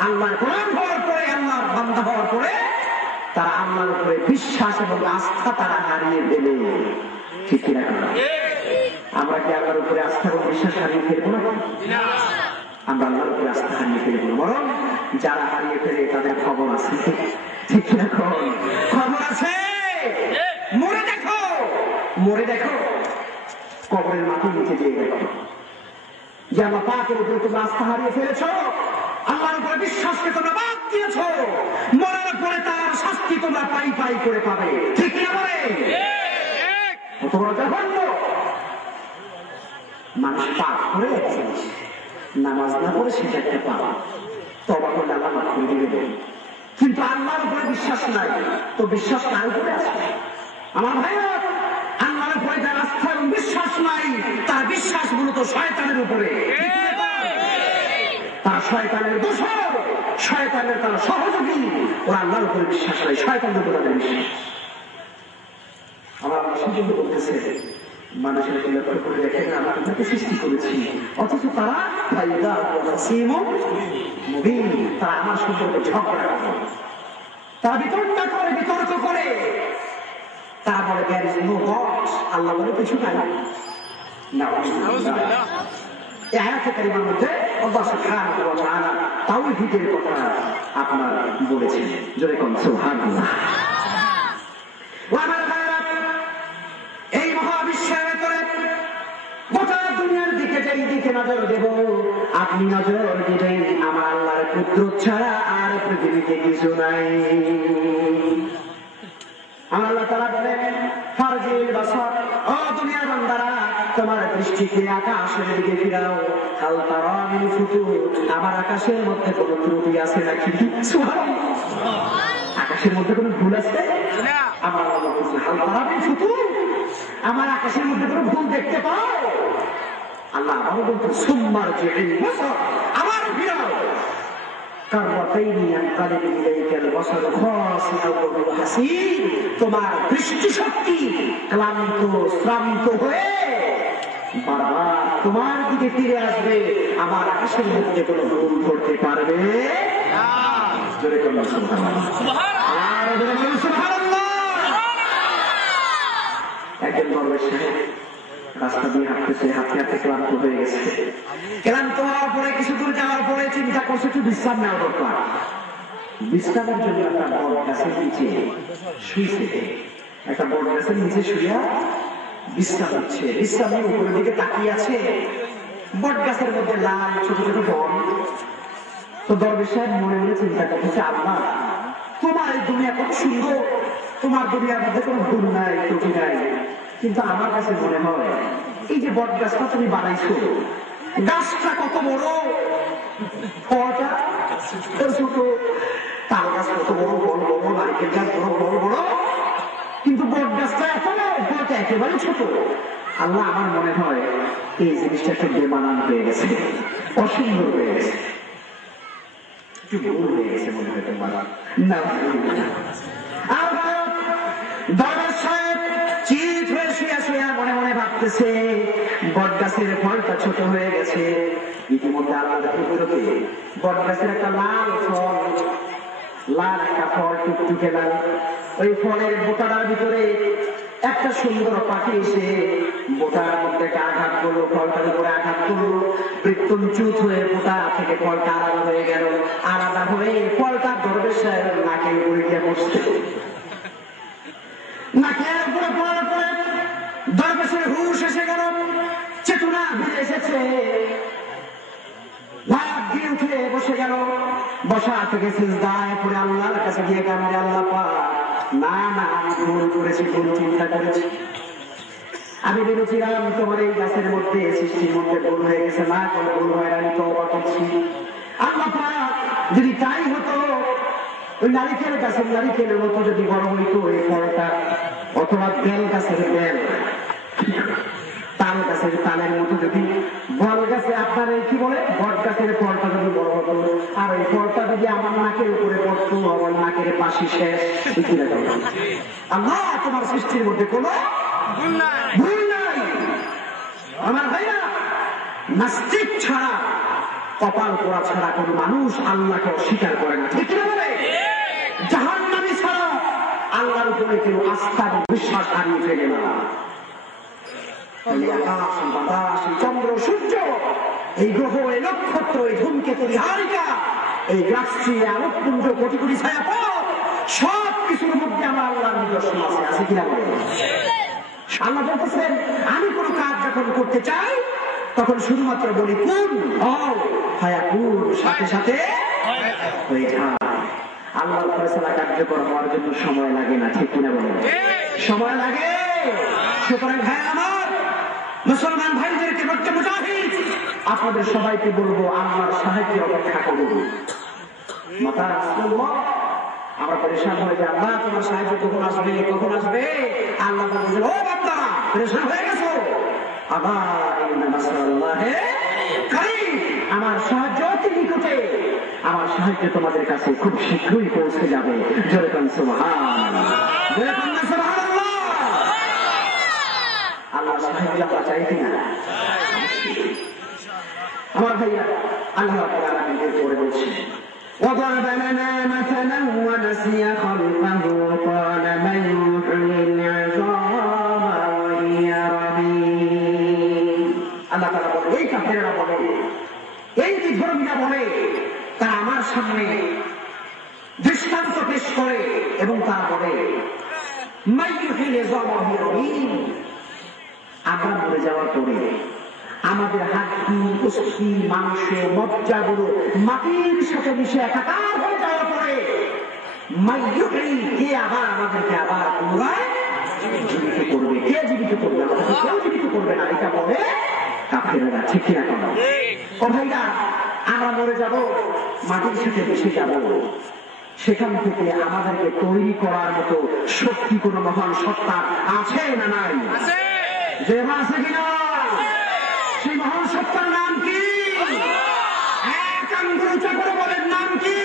আল্লাহর গোলাম হওয়ার পরে, আল্লাহর বান্দা হওয়ার পরে তারা আল্লাহর উপরে বিশ্বাস এবং আস্থা তারা হারিয়ে ফেলে। ঠিক না? আমরা কি আল্লাহর উপরে আস্থা এবং বিশ্বাস হারিয়ে ফেলবো না? আমরা আল্লাহর উপরে আস্থা হারিয়ে ফেলবো, বরং যারা হারিয়ে ফেলে তাদের খবর আছে। ঠিক না? খবর আছে। মরে দেখো, মরে দেখো, কবরের মাটির নিচে দিয়ে দেখো যে আল্লাহ পাকের উপরে তোমরা আস্থা হারিয়ে ফেলেছো, আল্লাহর উপরে বিশ্বাসকে তোমরা বাদ দিয়েছো, মরার পরে তার শাস্তি তোমরা পাই পাই করে পাবে। ঠিক না বলে? মানুষ পাপ করে নামাজ না পড়ে সেটা একটা পাপ, তওবা করলে আল্লাহ মাফ করে দিবে। কিন্তু আল্লাহর উপরে বিশ্বাস নাই, তো বিশ্বাস কার উপরে আছে? আমার ভাইরা, আল্লাহর উপরে যার আস্থা এবং বিশ্বাস নাই তার বিশ্বাস মূলত শয়তানের উপরে। তার শয়তানের দোষর, শয়তানের তার সহযোগী। ওরা আল্লাহর উপরে বিশ্বাস নাই, শয়তানের উপরে তাদের বিশ্বাস। আমার সেজন্য বলতেছে, মানুষের লক্ষ্য করে দেখেন, আমরা তাকে সৃষ্টি করেছি, অথচ তারা তারা আমার সম্পর্কে ঝগড়া করে, তারা বিতর্ক করে, বিতর্ক করে, তারা বলে আল্লাহ বলে কিছু নাই। এই আয়াতে কারিমার মধ্যে আল্লাহ সুবহানাহু ওয়া তাআলা তাওহীদের কথা আপনারা বলেছেন। জোরে কোন সুবহানাল্লাহ। এই মহাবিশ্বের ভেতরে গোটা দুনিয়ার দিকে যেই দিকে নজর দেব, আপনি নজর দেবেন আমার আল্লাহর কুদরত ছাড়া আর পৃথিবীতে কিছু নাই। আল্লাহ তাআলা বলেন, ফারজিল বাসার, ও দুনিয়ার বান্দারা, তোমার দৃষ্টিকে আকাশের দিকে ফিরাও, হাল তারা মিন ফুতুর, আমার আকাশের মধ্যে কোনো ত্রুটি আছে নাকি? সুবহানাল্লাহ। আকাশের মধ্যে কোনো ভুল আছে? আমার আমার আকাশের মধ্যে কোনো ভুল দেখতে পাও? আল্লাহ আবারও বলতো সুম্মার যে আবার ফিরাও তোমার দৃষ্টিশক্তি ক্লান্ত শ্রান্ত হয়ে বারবার তোমার দিকে ফিরে আসবে। আমার আকাশের মধ্যে কোনো ভুল করতে পারবে একজন দরবেশ সাহেব রাস্তা দিয়ে হাঁটতেছে, হাঁটতে হাঁটতে ক্লান্ত হয়ে গেছে। ক্লান্ত হওয়ার পরে কিছু দূর যাওয়ার পরে চিন্তা করছে একটু বিশ্রাম নেওয়া দরকার। বিশ্রামের জন্য একটা বট গাছের নিচে শুয়েছে, একটা বট গাছের নিচে শুয়া বিশ্রাম হচ্ছে। বিশ্রামের উপরের দিকে তাকিয়ে আছে, বট গাছের মধ্যে লাল ছোট ছোট বন। তো দরবেশ সাহেব মনে মনে চিন্তা করতেছে, আল্লাহ তোমার এই দুনিয়া কত সুন্দর, তোমার দুনিয়ার মধ্যে কোনো ভুল নাই, ত্রুটি নাই। কিন্তু আমার কাছে মনে হয় এই যে বট গাছটা তুমি বানাইছো, গাছটা কত বড়, ফলটা ছোট, তাল গাছ কত বড় বড় বড়, নারিকেল গাছ বড় বড় বড়, কিন্তু বট গাছটা এত ফলটা একেবারে ছোট। আল্লাহ আমার মনে হয় এই জিনিসটা একটু বেমানান হয়ে গেছে, অসুন্দর হয়ে গেছে, একটু ভুল হয়ে গেছে মনে হয় তোমার না। দরবেশ সাহেব চিত হয়ে শুয়ে শুয়ে মনে মনে ভাবতেছে বট গাছের ফলটা ছোট হয়ে গেছে। ইতিমধ্যে আলাদা পুকুরতে বট গাছের একটা লাল ফল, লাল একটা ফল, টুকটুকে লাল। ওই ফলের বোটাটার ভিতরে একটা সুন্দর পাখি এসে বোটার মধ্যে আঘাত করলো, ফলটার উপরে আঘাত করলো, বৃত্তঞ্চুত হয়ে বোটা থেকে ফলটা আলাদা হয়ে গেল। আলাদা হয়ে ফলটা দরবেশ সাহেবের নাকের উপরে গিয়ে বসছে। নাকের উপরে পড়ার পরে দরবেশের হুঁশ এসে গেল, চেতনা ফিরে এসেছে, লাফ দিয়ে উঠে বসে গেল। বসা থেকে সিজদায় পড়ে আল্লাহর কাছে গিয়ে কাঁদে, আল্লাহ পাক না না আমি ভুল করেছি, ভুল চিন্তা করেছি। আমি ভেবেছিলাম তোমার এই গাছের মধ্যে সৃষ্টির মধ্যে ভুল হয়ে গেছে, না কোনো ভুল হয় আমি তওবা করছি। আল্লাহ পাক যদি তাই হতো, ওই নারিকেল গাছের নারিকেলের মতো যদি বড় হইতো এই ফলটা, অথবা বেল গাছের বেল, তাল গাছের তালের মতো যদি বল গাছে আপনার এই কি বলে বট গাছের ফলটা যদি বড় হতো, আর এই ফলটা যদি আমার নাকের উপরে পড়তো, আমার নাকের পাশে শেষ। আল্লাহ তোমার সৃষ্টির মধ্যে কোনো ভুল নাই। আমার ভাইরা, নাস্তিক ছাড়া, কপাল পোড়া ছাড়া কোন মানুষ আল্লাহকে অস্বীকার করে না, ঠিক না বলে? জাহান্নামী ছাড়া আল্লাহর উপরে কেউ আস্থা বিশ্বাস হারিয়ে ফেলে না। আকাশ, বাতাস, চন্দ্র, সূর্য, এই গ্রহ, এই নক্ষত্র, এই ধূমকেতু, হারিকা, এই গ্যালাক্সি, আলোকপুঞ্জ, কোটি কোটি ছায়াপথ, সব কিছুর মধ্যে আমার আল্লাহর নিদর্শন আছে, আছে কিনা বলে? আল্লাহ বলতেছেন আমি কোন কাজ যখন করতে চাই তখন শুধুমাত্র বলি কুন হও ফায়াকুন, সাথে সাথে হয়ে যায়। আল্লাহর ফয়সালা কার্যকর হওয়ার জন্য সময় লাগে না, ঠিক কিনা বলেন? সময় লাগে। সুতরাং ভাই আমার, মুসলমান ভাইদেরকে বলতে মুজাহিদ, আপনাদের সবাইকে বলবো আল্লাহর সাহায্যে অপেক্ষা করুন। মাতা রাসূলুল্লাহ আমরা পরেশান হয়ে যাই, আল্লাহ তোমার সাহায্য কখন আসবে, কখন আসবে? আল্লাহ বলছে ও বান্দা পরেশান হয়ে গেছো, আবার ইন্না নাসরাল্লাহি কারীব, আমার সাহায্য অতি নিকটে, আমার সাহায্য তোমাদের কাছে খুব শীঘ্রই পৌঁছে যাবে। জোরে বলুন সুবহানাল্লাহ, জোরে বলুন সুবহানাল্লাহ। আল্লাহর সাহায্য আমরা চাই কিনা? আমার ভাইয়া, আল্লাহ রাব্বুল আলামিন এরপরে বলছেন وضرب لنا مثلا ونسي خلقه قال من يحيي العظام وهي رميم। আল্লাহ তাআলা বলে, এই কাফেররা বলে, এই বিধর্মীরা বলে, তারা আমার সামনে দৃষ্টান্ত পেশ করে এবং তারা বলে মান ইউহিল ইযামা ওয়া হিয়া রমীম, আমরা মরে যাওয়ার পরে আমাদের হাড্ডি, অস্থি, মাংস, মজ্জাগুলো মাটির সাথে মিশে একাকার হয়ে যাওয়ার পরে কে আবার আমাদেরকে আবার পুনরায় জীবিত করবে? কে জীবিত করবে? আমাদেরকে কেউ জীবিত করবে না, এটা বলে কাফেররা, ঠিক কিনা? ও ভাইরা, আমরা মরে যাব, মাটির সাথে মিশে যাব, সেখান থেকে আমাদেরকে তৈরি করার মতো শক্তি কোন মহান সত্তা আছে না নাই? যে আছে কিনা? সেই মহান সত্তার নাম কি? এক আঙ্গুল উঁচা করে বলেন, নাম কি?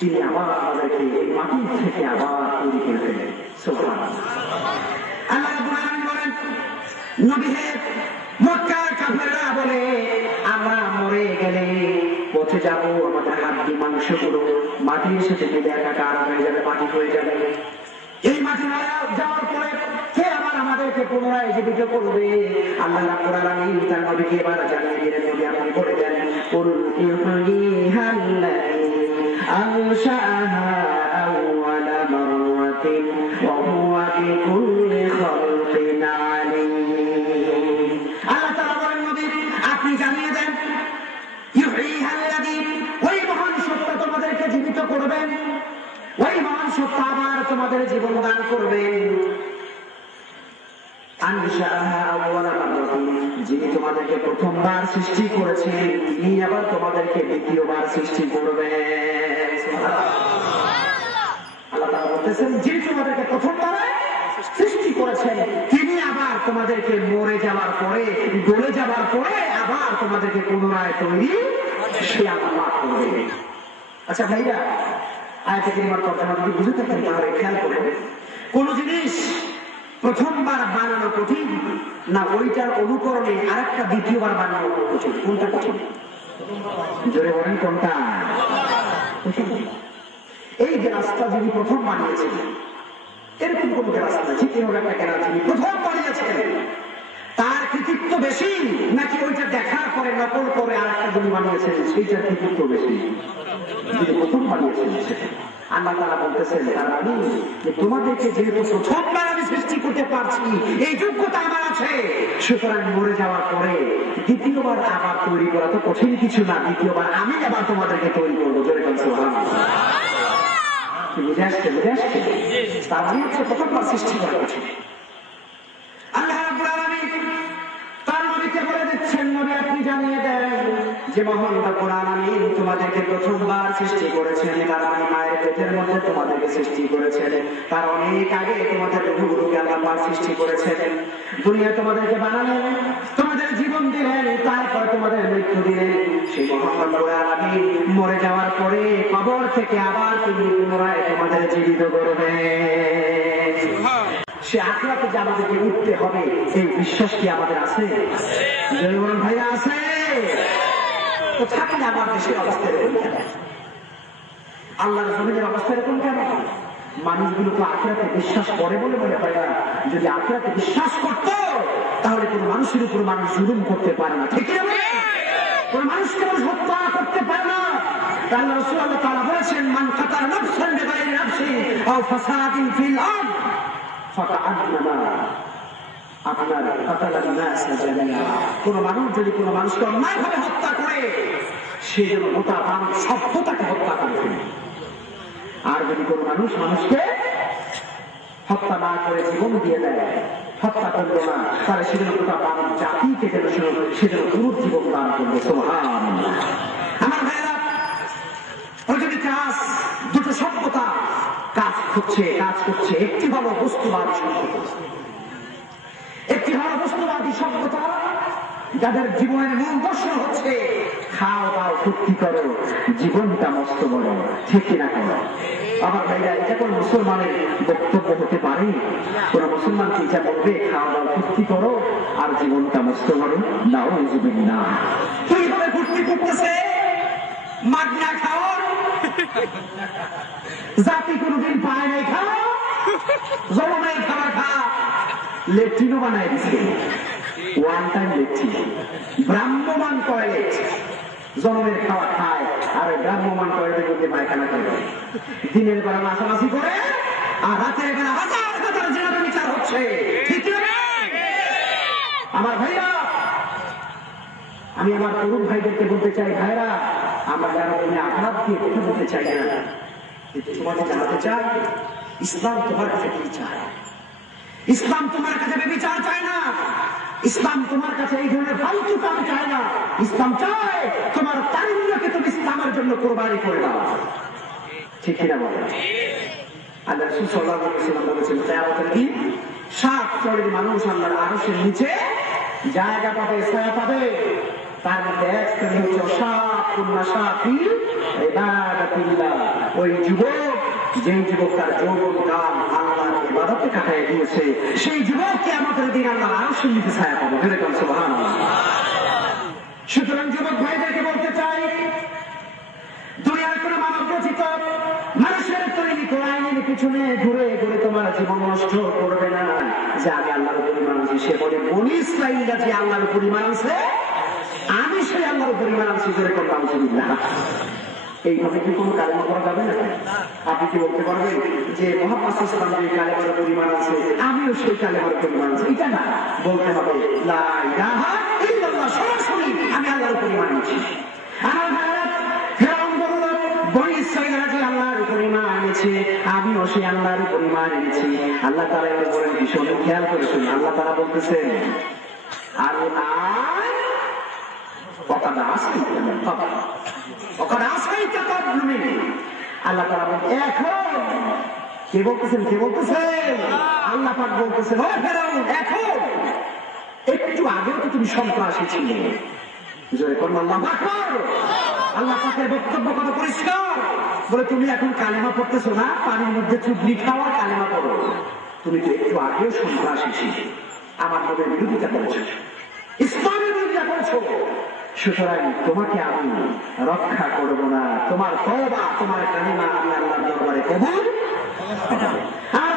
তিনি আবার আমাদেরকে এই মাটি থেকে আবার তৈরি করে ফেলেন। আল্লাহ রাব্বুল আলামিন বলেন, নবী হে, মক্কার কাফেররা বলে আমরা মরে গেলে পচে যাব, আমাদের হাড্ডি মাংসগুলো মাটির সাথে মিলে একাকার হয়ে যাবে, মাটি হয়ে যাবে। এই মাটি যাওয়ার পরে কে আবার আমাদেরকে পুনরায় জীবিত করবে? আল্লাহ রাব্বুল আলামিন তার নবীকে এবার জানিয়ে দিলেন, নবী আপনি বলে দেন, কুল ইউহয়িহাল্লাযী আনশাআহা আউওয়ালা মাররাতিন ওয়া হুয়া বিকুল্লি খালকিন আলীম। আল্লাহ তাআলা বলেন, নবী আপনি জানিয়ে দেন, ইউহয়িহাল্লাযী, ওই মহান সত্তা তোমাদেরকে জীবিত করবেন, ওই মহান সত্তা আবার তোমাদের জীবন দান করবেন। যিনি তোমাদেরকে প্রথমবার সৃষ্টি করেছেন, তিনি আবার তোমাদেরকে দ্বিতীয়বার সৃষ্টি করবেন। আল্লাহ তাআলা বলতেছেন, যিনি তোমাদেরকে প্রথমবার সৃষ্টি করেছেন, তিনি আবার তোমাদেরকে মরে যাওয়ার পরে, গলে যাওয়ার পরে আবার তোমাদেরকে পুনরায় তৈরি সে আল্লাহ করবে। আচ্ছা ভাইরা, আয়াতে কারিমার তর্জমা যদি বুঝে থাকেন তাহলে খেয়াল করবেন, কোন জিনিস প্রথমবার বানানো কঠিন না ওইটার অনুকরণে আরেকটা দ্বিতীয়বার বানানো কঠিন? কোনটা কঠিন? জোরে বলেন, কোনটা কঠিন? এই যে রাস্তা যিনি প্রথম বানিয়েছেন, এরকম কোন রাস্তা না, ঠিক এরকম একটা কেনা যিনি প্রথম বানিয়েছেন, তার কৃতিত্ব বেশি নাকি ওইটা দেখার পরে নকল করে আরেকটা যিনি বানিয়েছেন সেইটার কৃতিত্ব বেশি? যিনি প্রথম বানিয়েছেন সেটা। আল্লাহ তাআলা বলতেছেন, তার মানে যে তোমাদেরকে যেহেতু প্রথমবার আমি সৃষ্টি করতে পারছি, এই যোগ্যতা আমার আছে, সুতরাং মরে যাওয়ার পরে দ্বিতীয়বার আবার তৈরি করা তো কঠিন কিছু না, দ্বিতীয়বার আমি আবার তোমাদেরকে তৈরি করবো। জোরে বলেন সুবহানাল্লাহ। বুঝে আসছে? বুঝে আসছে? তার মানে হচ্ছে প্রথমবার সৃষ্টি করা কঠিন। আল্লাহ রাব্বুল আলামিন তার নবীকে বলে দিচ্ছেন, নবী আপনি জানিয়ে দেন যে মহান রাব্বুল আলামিন তোমাদেরকে প্রথমবার সৃষ্টি করেছেন, তার মানে মায়ের পেটের মধ্যে তোমাদেরকে সৃষ্টি করেছেন, তার অনেক আগে তোমাদের রূহকে আল্লাহ পাক সৃষ্টি করেছেন, দুনিয়া তোমাদেরকে বানালেন, তোমাদের জীবন দিলেন, তারপর তোমাদের মৃত্যু দিলেন। সেই মহান রাব্বুল আলামিন মরে যাওয়ার পরে কবর থেকে আবার তিনি পুনরায় তোমাদের জীবিত করবেন। সে আখিরাতে যে আমাদেরকে উঠতে হবে, এই বিশ্বাস কি আমাদের আছে? ভাইয়া আছে? তো থাকলে আমার দেশের অবস্থা এরকম কেন? আল্লাহর জমিনের অবস্থা এরকম কেন? মানুষগুলো তো আখিরাতে বিশ্বাস করে বলে মনে হয় না। যদি আখিরাতে বিশ্বাস করতো তাহলে কোন মানুষের উপর মানুষ জুলুম করতে পারে না, ঠিক না? কোন মানুষকে মানুষ হত্যা করতে পারে না। আল্লাহ রাসূলুল্লাহ তাআলা বলেছেন, মান কাতালা নাফসান বিগাইরি নাফসিন আও ফাসাদিন ফিল আরদ ফাকাআন্নামা আপনার কাতালান নাস জামিআ। কোন মানুষ যদি কোন মানুষকে অন্যায়ভাবে হত্যা করে, সে যেন গোটা মানব সভ্যতাকে হত্যা করে ফেলে। আর যদি কোন মানুষ মানুষকে হত্যা না করে জীবন দিয়ে দেয়, হত্যা করলো না, তাহলে সে যেন গোটা মানব জাতিকে যেন সে যেন পুনর্জীবন দান করবে। সুবহানাল্লাহ। আমার ভাইরা, ওই যদি কাজ দুটো সভ্যতা কাজ করছে, একটি হলো বস্তুবাদী সভ্যতা, একটি হলো বস্তুবাদী সভ্যতা, যাদের জীবনের মূল দর্শন হচ্ছে খাও দাও ফুর্তি করো, জীবনটা মস্ত বড়, ঠিক কিনা? করো। আমার ভাইরা, এটা কোন মুসলমানের বক্তব্য হতে পারে? কোন মুসলমান কি এটা বলবে খাও দাও ফুর্তি করো আর জীবনটা মস্ত বড়? নাউযুবিল্লাহ। কিভাবে ফুর্তি করতেছে? মাগনা খাও, জাতি কোনদিন পায় নাই খাও, জনমের খাবার খা, লেট্রিনও বানায় দিচ্ছে, ওয়ান টাইম লেট্রিন, ব্রাহ্মমান টয়লেট, জনমের খাওয়া খায় আর ব্রাহ্মমান টয়লেটের মধ্যে পায়খানা করে, দিনের বেলা নাচানাচি করে আর রাতের বেলা হাজার হাজার জেনারেল বিচার হচ্ছে, ঠিক না? আমার ভাইরা, আমি আমার তরুণ ভাইদেরকে বলতে চাই, ভাইরা আমরা যারা তুমি আঘাত দিয়ে কথা বলতে চাই না, কিন্তু তোমাকে জানাতে চাই ইসলাম তোমার কাছে কি চায়। ইসলাম তোমার কাছে বিচার চায় না, ইসলাম তোমার কাছে এই ধরনের ফালতু কাম চায় না। ইসলাম চায় তোমার তারুণ্যকে তুমি ইসলামের জন্য কোরবানি করে দাও। ঠিক কিনা বলে? আল্লাহ রাসূল সাল্লাল্লাহু আলাইহি ওয়াসাল্লাম বলেছেন, কিয়ামতের দিন 7 শ্রেণীর মানুষ আল্লাহর আরশের নিচে জায়গা পাবে, ছায়া পাবে। তার মধ্যে এক শ্রেণী হচ্ছে ওই যুবক, যেই যুবক তার যৌবন কাল আল্লাহর ইবাদতে কাটায় দিয়েছে, সেই যুবক কিয়ামতের দিন আল্লাহর আরশের নিচে ছায়া পাবে। বলেন সুবহানাল্লাহ। সুতরাং যুবক ভাইদেরকে বলতে চাই, দুনিয়ার কোন মানব রচিত মানুষের তৈরি কোরআনের পিছনে ঘুরে ঘুরে তোমার জীবন নষ্ট করবে না। যে আমি আল্লাহর উপর ঈমান আনছি, সে বলে বনী ইসরাঈলরা যে আল্লাহর উপর ঈমান আনছে, আমি সেই আল্লাহর উপর ঈমান আনছি। জোরে করে আলহামদুলিল্লাহ। এইভাবে কি কোনো কালেমা করা যাবে না? আপনি কি বলতে পারবেন যে মুহাম্মদ সাল্লাল্লাহু আলাইহি ওয়াসাল্লাম যে কালেমার উপর ঈমান আনছে, আমিও সেই কালেমার উপর ঈমান আনছি? এটা না, বলতে হবে লা ইলাহা ইল্লাল্লাহ, সরাসরি আমি আল্লাহর উপর ঈমান আনছি। আমার ভাইরা, ফেরাউন বলল বনী ইসরাঈলরা যে আল্লাহর উপর ঈমান এনেছে, আমিও সেই আল্লাহর উপর ঈমান এনেছি। আল্লাহ তাআলা এর বলেন, ভীষণ খেয়াল করে শুনুন। আল্লাহ তাআলা বলতেছেন, আল্লাহ তাআলা এখন কে বলতেছেন? আল্লাহ পাক বলতেছেন, ও ফেরাউন, এখন একটু আগেও তো তুমি সন্ত্রাসী ছিলে। আল্লাহ পাকের বক্তব্য কত পরিষ্কার, বলে তুমি এখন কালেমা পড়তেছো না, পানির মধ্যে চুবলি খাওয়া কালেমা পড়ো। তুমি তো একটু আগেও সন্ত্রাসী ছিলে, আমার নবীর বিরোধিতা করেছো, ইসলামের বিরোধিতা করেছো। সুতরাং তোমাকে আমি রক্ষা করবো না। তোমার তওবা, তোমার কালিমা আমি আল্লাহর দরবারে কবুল। আর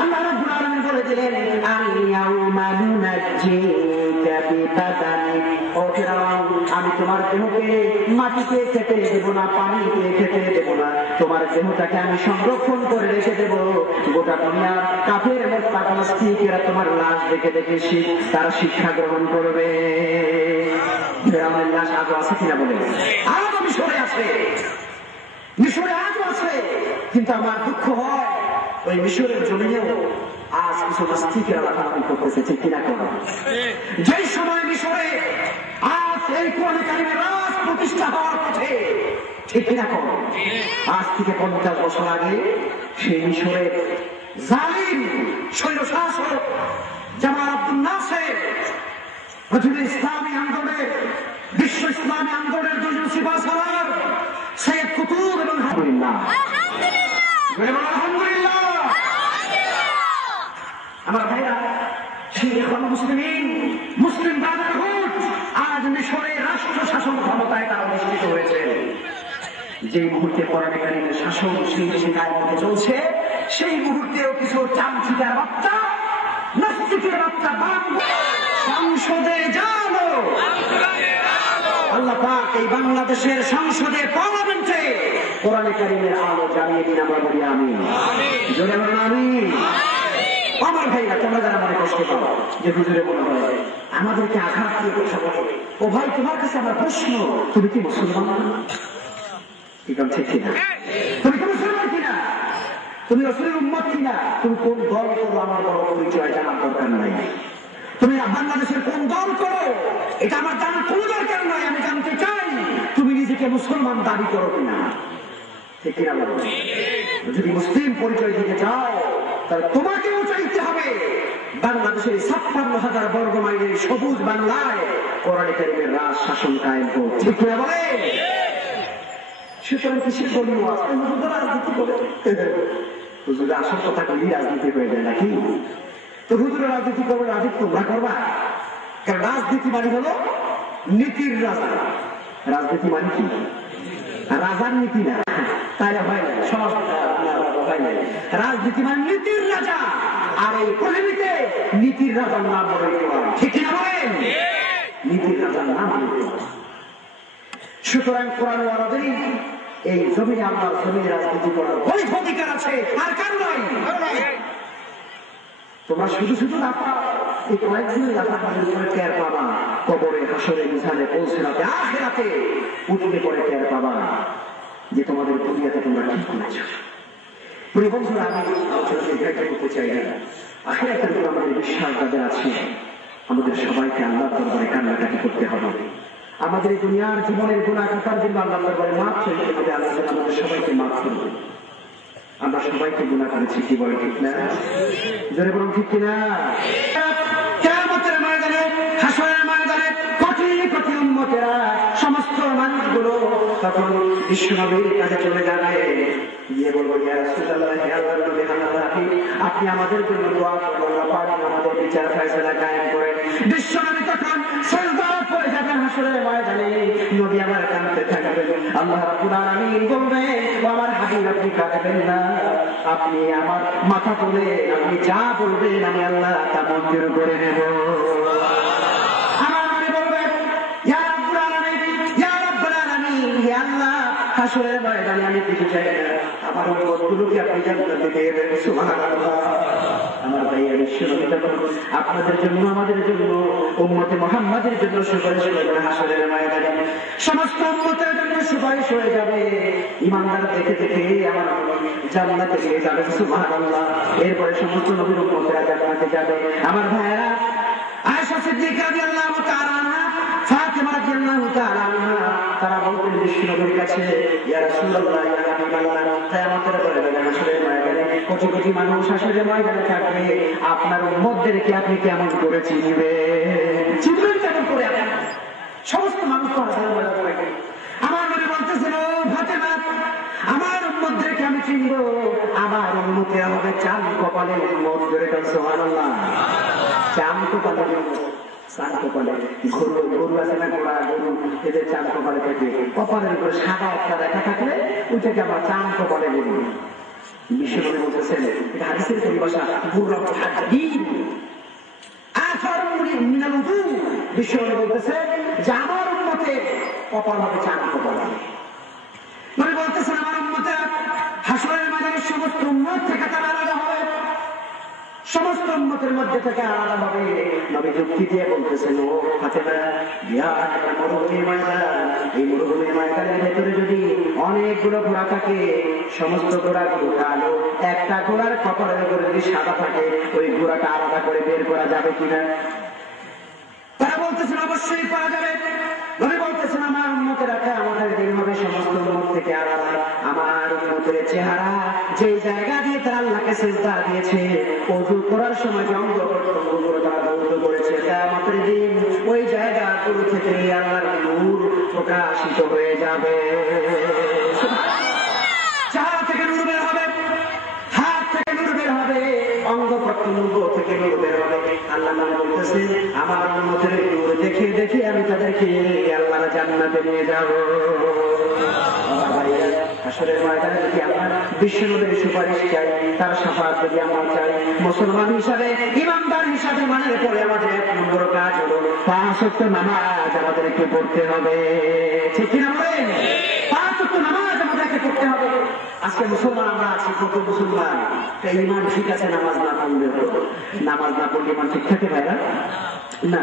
আল্লাহ রাব্বুল আলামিন বলে দিলেন, আল-ইয়াউমা নুনাজ্জিকা বিবাদানিক, ও ফিরআউন, আমি তোমার দেহকে মাটিতে খেতে দেব না, পানিতে খেতে দেব না, তোমার দেহটাকে আমি সংরক্ষণ করে রেখে দেব। গোটা দুনিয়ার কাফের মুনাফিকরা তোমার লাশ দেখে দেখে তারা শিক্ষা গ্রহণ করবে। ফিরআউনের লাশ আজও আছে কিনা বলে? আজও মিশরে আছে, মিশরে আজও আছে। কিন্তু আমার দুঃখ হয়, ওই মিশরের জমিনেও আজ কিছু নাস্তিকেরা লাফালাফি করতেছে। ঠিক কিনা? করো যেই সময় মিশরে আজ এই কোরআন কারীমের রাজ প্রতিষ্ঠা হওয়ার পথে, ঠিক কিনা? করো আজ থেকে 50 বছর আগে সেই মিশরের জালিম স্বৈরশাসক জামাল আব্দুল নাসের ইসলামী আন্দোলনের, বিশ্ব ইসলামী আন্দোলনের দুজন সিপাহসালার সৈয়দ কুতুব এবং আলহামদুলিল্লাহ, আমার ভাইরা, মুসলিম ব্রাদারহুড আজ মিশরের রাষ্ট্র শাসন ক্ষমতায় তারা অধিষ্ঠিত হয়েছে। যে মুহূর্তে কোরআন কারীমের শাসন সেই দেশে কায়েম হতে চলছে, সেই মুহূর্তেও কিছু চামচিকার বাচ্চা, নাস্তিকের বাচ্চা সংসদে যাবো। আল্লাহ পাক এই বাংলাদেশের সংসদে, পার্লামেন্টে কোরআন কারীমের আলো জ্বালিয়ে দিন। আমরা বলি আমিন। জোরে বলুন আমিন। আমার ভাইরা, তোমরা যারা মনে কষ্ট পাও যে হুজুরে মনে হয় আমাদেরকে আঘাত দিয়ে কথা বলে, ও ভাই, তোমার কাছে আমার প্রশ্ন, তুমি কি মুসলমান? ঠিক কিনা? তুমি কি মুসলমান কিনা? তুমি রাসূলের উম্মত কিনা? তুমি কোন দল করো আমার বড় পরিচয় জানার দরকার নাই। তুমি বাংলাদেশের কোন দল করো এটা আমার জানার কোন দরকার নাই। আমি জানতে চাই তুমি নিজেকে মুসলমান দাবি করো কিনা। ঠিক কিনা? যদি মুসলিম পরিচয় দিতে চাও, তাহলে তোমাকেও চাইতে হবে বাংলাদেশের 56,000 বর্গ মাইলের সবুজ বাংলায় কোরআন কারীমের রাজ শাসন কায়েম হোক। ঠিক কিনা বলে? সুতরাং কিসের দলীয় আছে? রাজনীতি করে হুজুর, আসল কথা কি রাজনীতি হয়ে যায় নাকি? তো হুজুরের রাজনীতি করবে, রাজনীতি তোমরা করবা। কারণ রাজনীতি মানে হলো নীতির রাজা। রাজনীতি মানে কি? রাজার নীতি না, তাহলে হয় না, সমাজ হয় না। রাজনীতি মানে নীতির রাজা, আর এই পৃথিবীতে নীতির রাজার নাম বলে কোরআন। ঠিক কিনা বলেন? নীতির রাজার নাম বলে। সুতরাং কোরআন ওয়ালাদেরই এই জমিনে, আমার জমিনে রাজনীতি করার বৈধ অধিকার আছে, আর কার নাই। তোমরা শুধু শুধু না পাও, এই কয়েকদিনের লাফালাফির করে টের পাবা, কবরে, হাসরে, মিজানে পৌঁছাতে, আখিরাতে উঠলে পরে টের পাবা যে তোমাদের দুনিয়াতে তোমরা কি করেছো। প্রিয় বন্ধুরা, আমি আলোচনা করতে চাই না। আখিরাতের উপর আমাদের বিশ্বাস যাদের আছে, আমাদের সবাইকে আল্লাহর দরবারে কান্নাকাটি করতে হবে। আমাদের এই দুনিয়ার জীবনের গুনাহ খাতার জন্য আল্লাহর দরবারে মাফ চাইতে হবে। আল্লাহ যেন আমাদের সবাইকে মাফ করবে। আমরা সবাইকে গুনাহ করেছি, কি বলে ঠিক না? জোরে বলুন ঠিক কিনা? কিয়ামতের ময়দানে, হাসরের ময়দানে কোটি কোটি উম্মতেরা, সমস্ত মানুষগুলো তখন বিশ্বনবীর কাছে চলে যাবে, গিয়ে বলবো, ইয়া রাসূলুল্লাহ, হে আল্লাহর নবী, আপনি আমাদের জন্য দোয়া করুন, আমাদের বিচার ফয়সালা কায়েম করেন। বিশ্বনবী তখন সিজদায় পড়ে যাবেন হাসরের ময়দানে, নবী আমার কাঁদতে থাকবেন। আল্লাহ রাব্বুল আলামিন বলবেন, ও আমার হাবিব, আপনি কাঁদবেন না, আপনি আমার মাথা তুলে আপনি যা বলবেন আমি আল্লাহ তা মঞ্জুর করে নেব। আমার নবী বলবেন, ইয়া রাব্বুল আলামিন, ইয়া রাব্বুল আলামিন, হে আল্লাহ, হাসরের ময়দানে আমি কিছু চাই না, আমার উম্মতগুলোকে আপনি জান্নাতে দিয়ে দেন। সুবহানাল্লাহ। আমার ভাইয়া বিশ্বনবী তখন আপনাদের জন্য, আমাদের জন্য, উম্মতে মুহাম্মাদের জন্য সুপারিশ করবেন হাসরের ময়দানে। সমস্ত উম্মতের জন্য সুপারিশ হয়ে যাবে। ঈমানদার দেখে দেখে আমার জান্নাতে নিয়ে যাবে। সুবহানাল্লাহ। এরপরে সমস্ত নবীর উম্মতেরা জান্নাতে যাবে। আমার ভাইয়েরা, আয়েশা সিদ্দিকা রাদিয়াল্লাহু তাআলা আনহা, ফাতিমা রাদিয়াল্লাহু তাআলা আনহা, তারা বলতেন বিশ্বনবীর কাছে, ইয়া রাসূলুল্লাহ, ইয়া হাবিবাল্লাহ, কিয়ামতের ময়দানে, হাসরের ময়দানে কোটি কোটি মানুষ হাসরের ময়দানে থাকবে, আপনার উম্মতদেরকে আপনি কেমন করে চিনবেন? চিনবেন কেমন করে? সমস্ত মানুষ তো হাসরের ময়দানে থাকবে। আমার নবী বলতেছেন, ও ফাতিমা, আমার উম্মতদেরকে আমি চিনব, আমার উম্মতেরা হবে চাঁদ কপালের উম্মত। জোরে বলুন সুবহানাল্লাহ। চাঁদ কপালের উম্মত। চাঁদ কপালে গরু আছে না, ঘোড়া, গরু, এদের চাঁদ কপালে থাকে। কপালের উপরে সাদা একটা রেখা থাকলে ওইটাকে আমরা চাঁদ কপালে বলি। বিশ্বনবী বলতেছেন, এটা হাদিসের পরিভাষা, বুররাতুল হাদিদ আখারুন মিনাল উযু। বিশ্বনবী বলতেছেন যে আমার উম্মতের কপাল হবে চাঁদ কপাল। নবী বলতেছেন, আমার উম্মতেরা হাসরের ময়দানে সমস্ত উম্মত থেকে তারা আলাদা হবে, সমস্ত উম্মতের মধ্যে থেকে আলাদা হবে। নবী যুক্তি দিয়ে বলতেছেন, ও ফাতেমা, বিরাট একটা মরুভূমি ময়দান, এই মরুভূমি ময়দানের ভেতরে যদি অনেকগুলো ঘোড়া থাকে, সমস্ত ঘোড়াগুলো কালো, একটা ঘোড়ার কপালের উপরে যদি সাদা থাকে, ওই ঘোড়াটা আলাদা করে বের করা যাবে কিনা? তারা বলতেছেন, অবশ্যই করা যাবে। নবী বলতেছেন, আমার উম্মতেরা কিয়ামতের দিন হবে সমস্ত উম্মত থেকে আলাদা। আমার উম্মতের চেহারা যেই জায়গা দিয়ে তারা আল্লাহকে সিজদা দিয়েছে, ওযু করার সময় যে অঙ্গ প্রত্যঙ্গগুলো তারা ধৌত করেছে, কিয়ামতের দিন ওই জায়গাগুলো থেকে আল্লাহর নূর প্রকাশিত হয়ে যাবে। চেহারা থেকে নূর বের হবে, হাত থেকে নূর বের হবে, অঙ্গ প্রত্যঙ্গ থেকে নূর বের হবে। আল্লাহ বলতেছে, আমার উম্মতের নূর দেখে দেখে আমি তাদেরকে আল্লাহর জান্নাতে নিয়ে যাব। হাসরের ময়দানে যদি আমরা বিশ্বনবীর সুপারিশ চাই, তার শাফাআত যদি আমরা চাই, মুসলমান হিসাবে, ইমানদার হিসাবে, মানে পরে আমাদের এক নম্বর কাজ হলো 5 ওয়াক্ত নামাজ আমাদেরকে পড়তে হবে। ঠিক কিনা বলেন? 5 ওয়াক্ত নামাজ আমাদেরকে পড়তে হবে। আজকে মুসলমান আমরা আছি, কত মুসলমান ইমান ঠিক আছে, নামাজ না পড়লে, নামাজ না পড়লে ইমান ঠিক থাকে ভাইরা? না,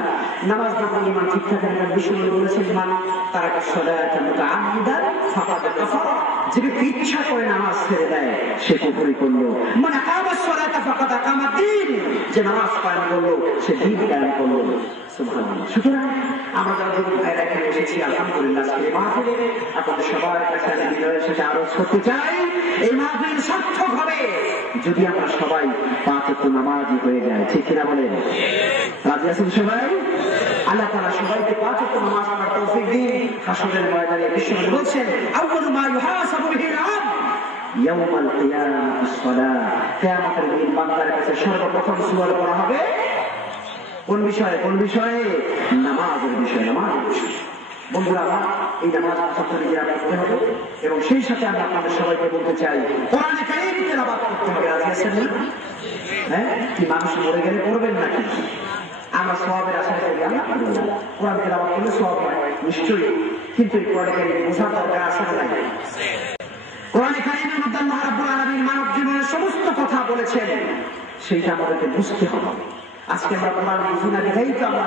নামাজ না পড়লে ইমান ঠিক থাকে না। বিশ্বনবী বলেছেন, মান তারাকা সালাতা মুতাআম্মিদান ফাকাদ কাফারা, যে ব্যক্তি ইচ্ছা করে নামাজ ছেড়ে দেয় সে কুফরি করলো। মান আকামাস সালাতা ফাকাদ আকামা দ্বীন, যে নামাজ কায়েম করলো সে দ্বীন কায়েম করলো। সুবহানাল্লাহ। সুতরাং আমরা যারা ভাইরা এখানে এসেছি, আলহামদুলিল্লাহ, আজকে মাহফিলে আপনাদের সবার কাছে আমি বিনয়ের সাথে আরজ করতে চাই, এই মাহফিল সার্থক হবে যদি আমরা সবাই 5 ওয়াক্ত নামাজি হয়ে যায়। ঠিক কিনা বলেন? রাজি আছেন সবাই? আল্লাহ তাআলা সবাইকে 5 ওয়াক্ত নামাজ পড়ার তৌফিক দিন। হাসরের ময়দানে বিশ্বনবী বলছেন, আউয়ালু মা ইউহাসাবু বিহিল আবদ ইয়াউমাল কিয়ামাতিস সালাহ, কিয়ামতের দিন বান্দার কাছে সর্বপ্রথম সুয়াল করা হবে কোন বিষয়ে? কোন বিষয়ে? নামাজের বিষয়ে। নামাজের বিষয়ে। বন্ধুরা, এই নামাজ ছাত্রীরা পড়তে হবে এবং সেই সাথে আমরা আপনাদের সবাইকে বলতে চাই, কোরআনে কারীম তেলাওয়াত করতে হবে। রাজি আছেন না? হ্যাঁ, কি মানুষ মরে গেলে পড়বেন নাকি? আমরা সওয়াবের আশায় করি, আলহামদুলিল্লাহ, কোরআন তেলাওয়াত করলে সওয়াব হয় নিশ্চয়ই, কিন্তু এই কোরআনে কারীম বোঝার দরকার আছে না? কোরআনে কারীমের মধ্যে আল্লাহ রাব্বুল আলামিন মানব জীবনের সমস্ত কথা বলেছেন, সেইটা আমাদেরকে বুঝতে হবে। আজকে আমরা কোরআন বুঝি না দেখেই তো আমরা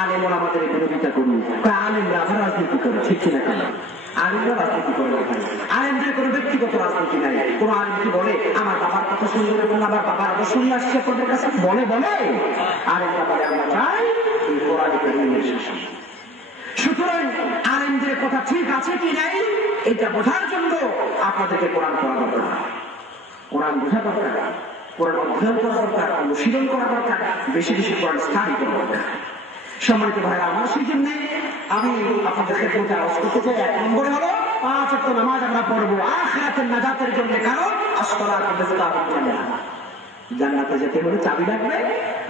আলেম ওলামাদের বিরোধিতা করি। আলেমরা আবার রাজনীতি করে, ঠিক কিনা? কেন আলেমরা রাজনীতি করে? আলেমদের কোনো ব্যক্তিগত রাজনীতি নাই। কোন আলেম কি বলে আমার বাবার কথা শুনলে, আমার বাবার আবার শুনে আসছে আপনাদের কাছে? বলে? আলেমরা বলে আমরা চাই এই কোরআন কারীমের শাসন। সুতরাং আলেমদের কথা ঠিক আছে কি নাই এটা বোঝার জন্য আপনাদেরকে কোরআন পড়া দরকার, কোরআন বোঝা দরকার, কোরআন অধ্যয়ন করা দরকার, অনুশীলন করা দরকার, বেশি বেশি কোরআন স্টাডি করা দরকার। সম্মানিত ভাইরা আমার, সেই জন্য আমি আপনাদের ক্ষেত্রে আওয়াজ করতে চাই, 1 নম্বরে হলো 5 ওয়াক্ত নামাজ আমরা পড়বো আখিরাতের নাজাতের জন্য। কারণ আসসালাতু মিফতাহুল জান্নাহ, জান্নাতে যেতে হলে চাবি লাগবে,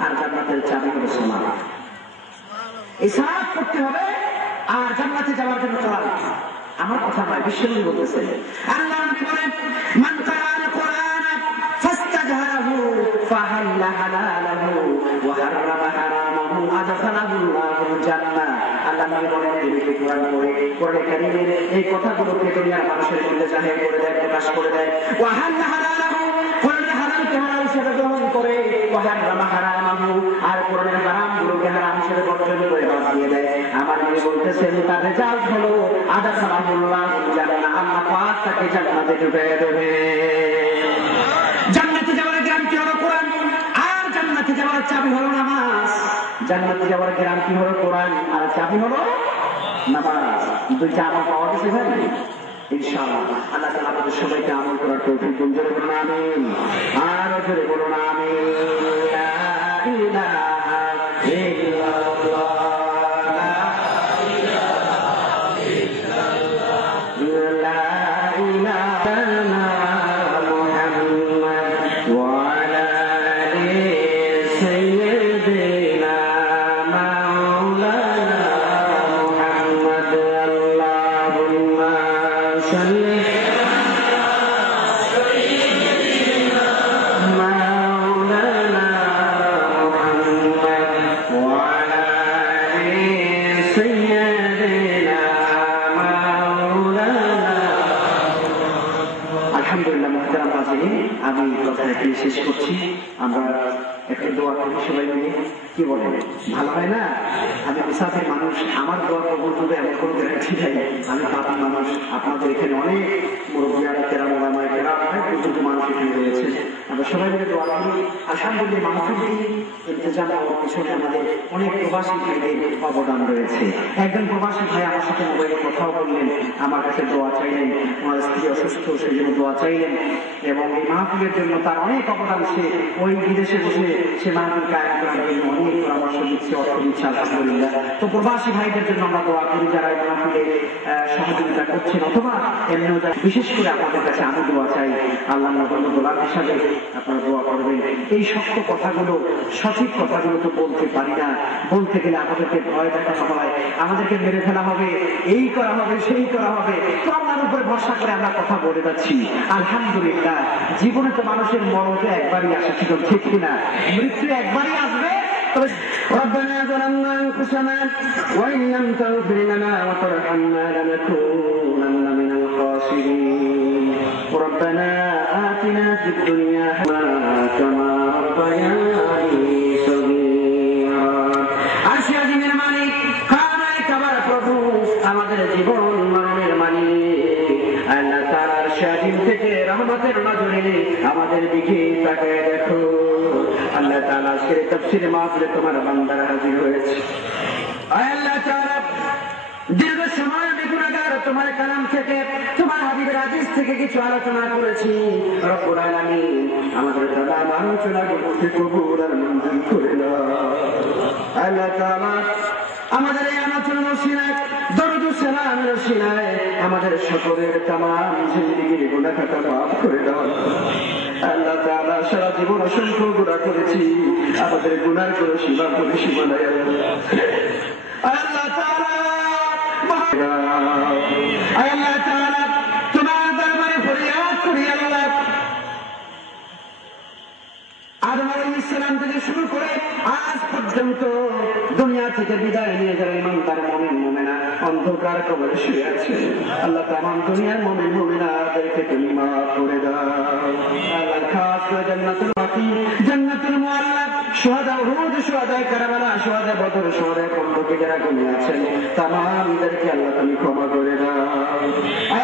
আর জান্নাতের চাবি হলো সালাত। এই সালাত পড়তে হবে আর জান্নাতে যাওয়ার জন্য চলা। আমার কথা নয়, বিশ্বনবী বলতেছেন, আল্লাহ নবী বলেন, মান কারাআল কুরআন ফাস্তাজহারাহু ফাহাল্লা হালালাহু ওয়া হারামা হারামাহু আদখালাহুল্লাহুল জান্নাহ। আল্লাহ নবী বলেন, যিনি কোরআন পড়ে কোরআন কারীমের এই কথাগুলোকে দুনিয়ার মানুষের মধ্যে জাহির করে দেয়, প্রকাশ করে দেয়, ওয়া হাল্লা হালালাহু, কোরআনের হালালকে হালাল হিসেবে গ্রহণ করে, ওয়া হারামা হারামাহু, আর কোরআনের হারামগুলোকে হারাম হিসেবে বর্জন করে বাদ দিয়ে দেয়। আমার নবী বলতেছেন, তার রেজাল্ট হলো আদখালাহুল্লাহুল জান্নাহ, আল্লাহ পাক তাকে জান্নাতে ঢুকিয়ে দেবে। জান্নাতে যাওয়ার গ্যারান্টি হলো কোরআন, আর জান্নাতে যাওয়ার চাবি হলো নামাজ। জান্নাতে যাওয়ার গ্যারান্টি হলো কোরআন, আর চাবি হলো নামাজ। দুইটা আমল পাওয়া গেছে ভাই ইনশাআল্লাহ। আল্লাহ তাআলা আমাদের সবাইকে আমল করার তৌফিক দান করুন, বলুন আমিন। আর জোরে বলুন আমিন। লা ইলাহা ইল্লাল্লাহ, শেষ করছি। আমরা একটা দোয়া করি সবাই মিলে, কি বলেন? ভালো হয় না? আমি মুসাফির মানুষ, আমার দোয়া কবুল হবে এমন কোনো গ্যারান্টি নাই। আমি পাপি মানুষ। আপনাদের এখানে অনেক মুরব্বিয়ারা, কেরাম ওলামায়ে কেরাম, অনেক বুজুর্গ মানুষ এখানে রয়েছে। আমরা সবাই মিলে দোয়া করি। আলহামদুলিল্লাহ, মাহফিল ইন্তজাম হওয়ার পিছনে আমাদের অনেক প্রবাসী ভাইদের অবদান রয়েছে। একজন প্রবাসী ভাই আমার সাথে মোবাইলে কথাও বললেন, আমার কাছে দোয়া চাইলেন, আমার স্ত্রী অসুস্থ, সেই জন্য দোয়া চাইলেন, এবং এই মাহফিলের জন্য তার অনেক অবদান। সে ওই বিদেশে বসে সে মাহফিল কায়েম করার জন্য অনেক পরামর্শ দিচ্ছে, অর্থ দিচ্ছে, আলহামদুলিল্লাহ। তো প্রবাসী ভাইদের জন্য আমরা দোয়া করি, যারা এই মাহফিলে সহযোগিতা করছেন অথবা এমনিও যারা, বিশেষ করে আপনাদের কাছে আমি দোয়া চাই, আল্লাহ নবী গোলাম হিসাবে আপনারা দোয়া করবেন। এই সত্য কথাগুলো, সঠিক কথাগুলো তো বলতে পারি না, বলতে গেলে আমাদেরকে ভয় দেখানো হয়, আমাদেরকে মেরে ফেলা হবে, এই করা হবে, সেই করা হবে। তো আল্লাহর উপরে ভরসা করে আমরা কথা বলে যাচ্ছি। আলহামদুলিল্লাহ, জীবনে তো মানুষের মরণ তো একবারই আসে, ঠিক কিনা? মৃত্যু একবারই আসবে। ربنا ظلمنا أنفسنا وإن لم تغفر لنا وترحمنا لنكونن من الخاسرين ربنا آتنا في الدنيا حسنة كما ربياني صغيرا আরশ আজিমের মালিক, খানায় কাবার প্রভু, আমাদের জীবন মরণের মালিক আল্লাহ তাআলা আরশ আজিম থেকে রহমতের নজরে আমাদের দিকে তাকিয়ে দেখো। আল্লাহ তাআলা আজকের তাফসীরে মাহফিলে তোমার বান্দারা হাজির হয়েছে। আল্লাহ তাআলা দীর্ঘ সময় গুনাহগার তোমার কালাম থেকে, তোমার হাবিবের হাদিস থেকে কিছু আলোচনা করেছি। রব্বুল আলামিন আমাদের তামাম আলোচনাগুলোকে কবুল আর মঞ্জুর করে নাও। আল্লাহ তাআলা আমাদের এই আলোচনার ওসিলায়, দরুদ ও সালামের ওসিলায় আমাদের সকলের তামাম জিন্দেগির গুনাহ খাতা মাফ করে দাও। আল্লাহ তাআলা সারা জীবন অসংখ্য গুনাহ করেছি, আমাদের গুনার কোনো সীমা পরিসীমা নাই। আল্লাহ তাআলা আল্লাহ তাআলা তোমার দরবারে ফরিয়াদ করি, আল্লাহ আদম আলাইহিস সালাম থেকে শুরু করে আজ পর্যন্ত দুনিয়া থেকে বিদায় নিয়ে যারা ইমানদার মুমিন মুমিনা অন্ধকার কবরে শুয়ে আছে, আল্লাহ তামাম দুনিয়ার মুমিন মুমিনাদেরকে তুমি মাফ করে দাও। আল্লাহ খাস করে জান্নাতুল বাকি, জান্নাতুল মুআল্লা, শুহাদা উহুদ, শুহাদা কারবালা, শুহাদা বদর, শুহাদা খন্দকে যারা ঘুমিয়ে আছেন তামামদেরকে আল্লাহ তুমি ক্ষমা করে দাও।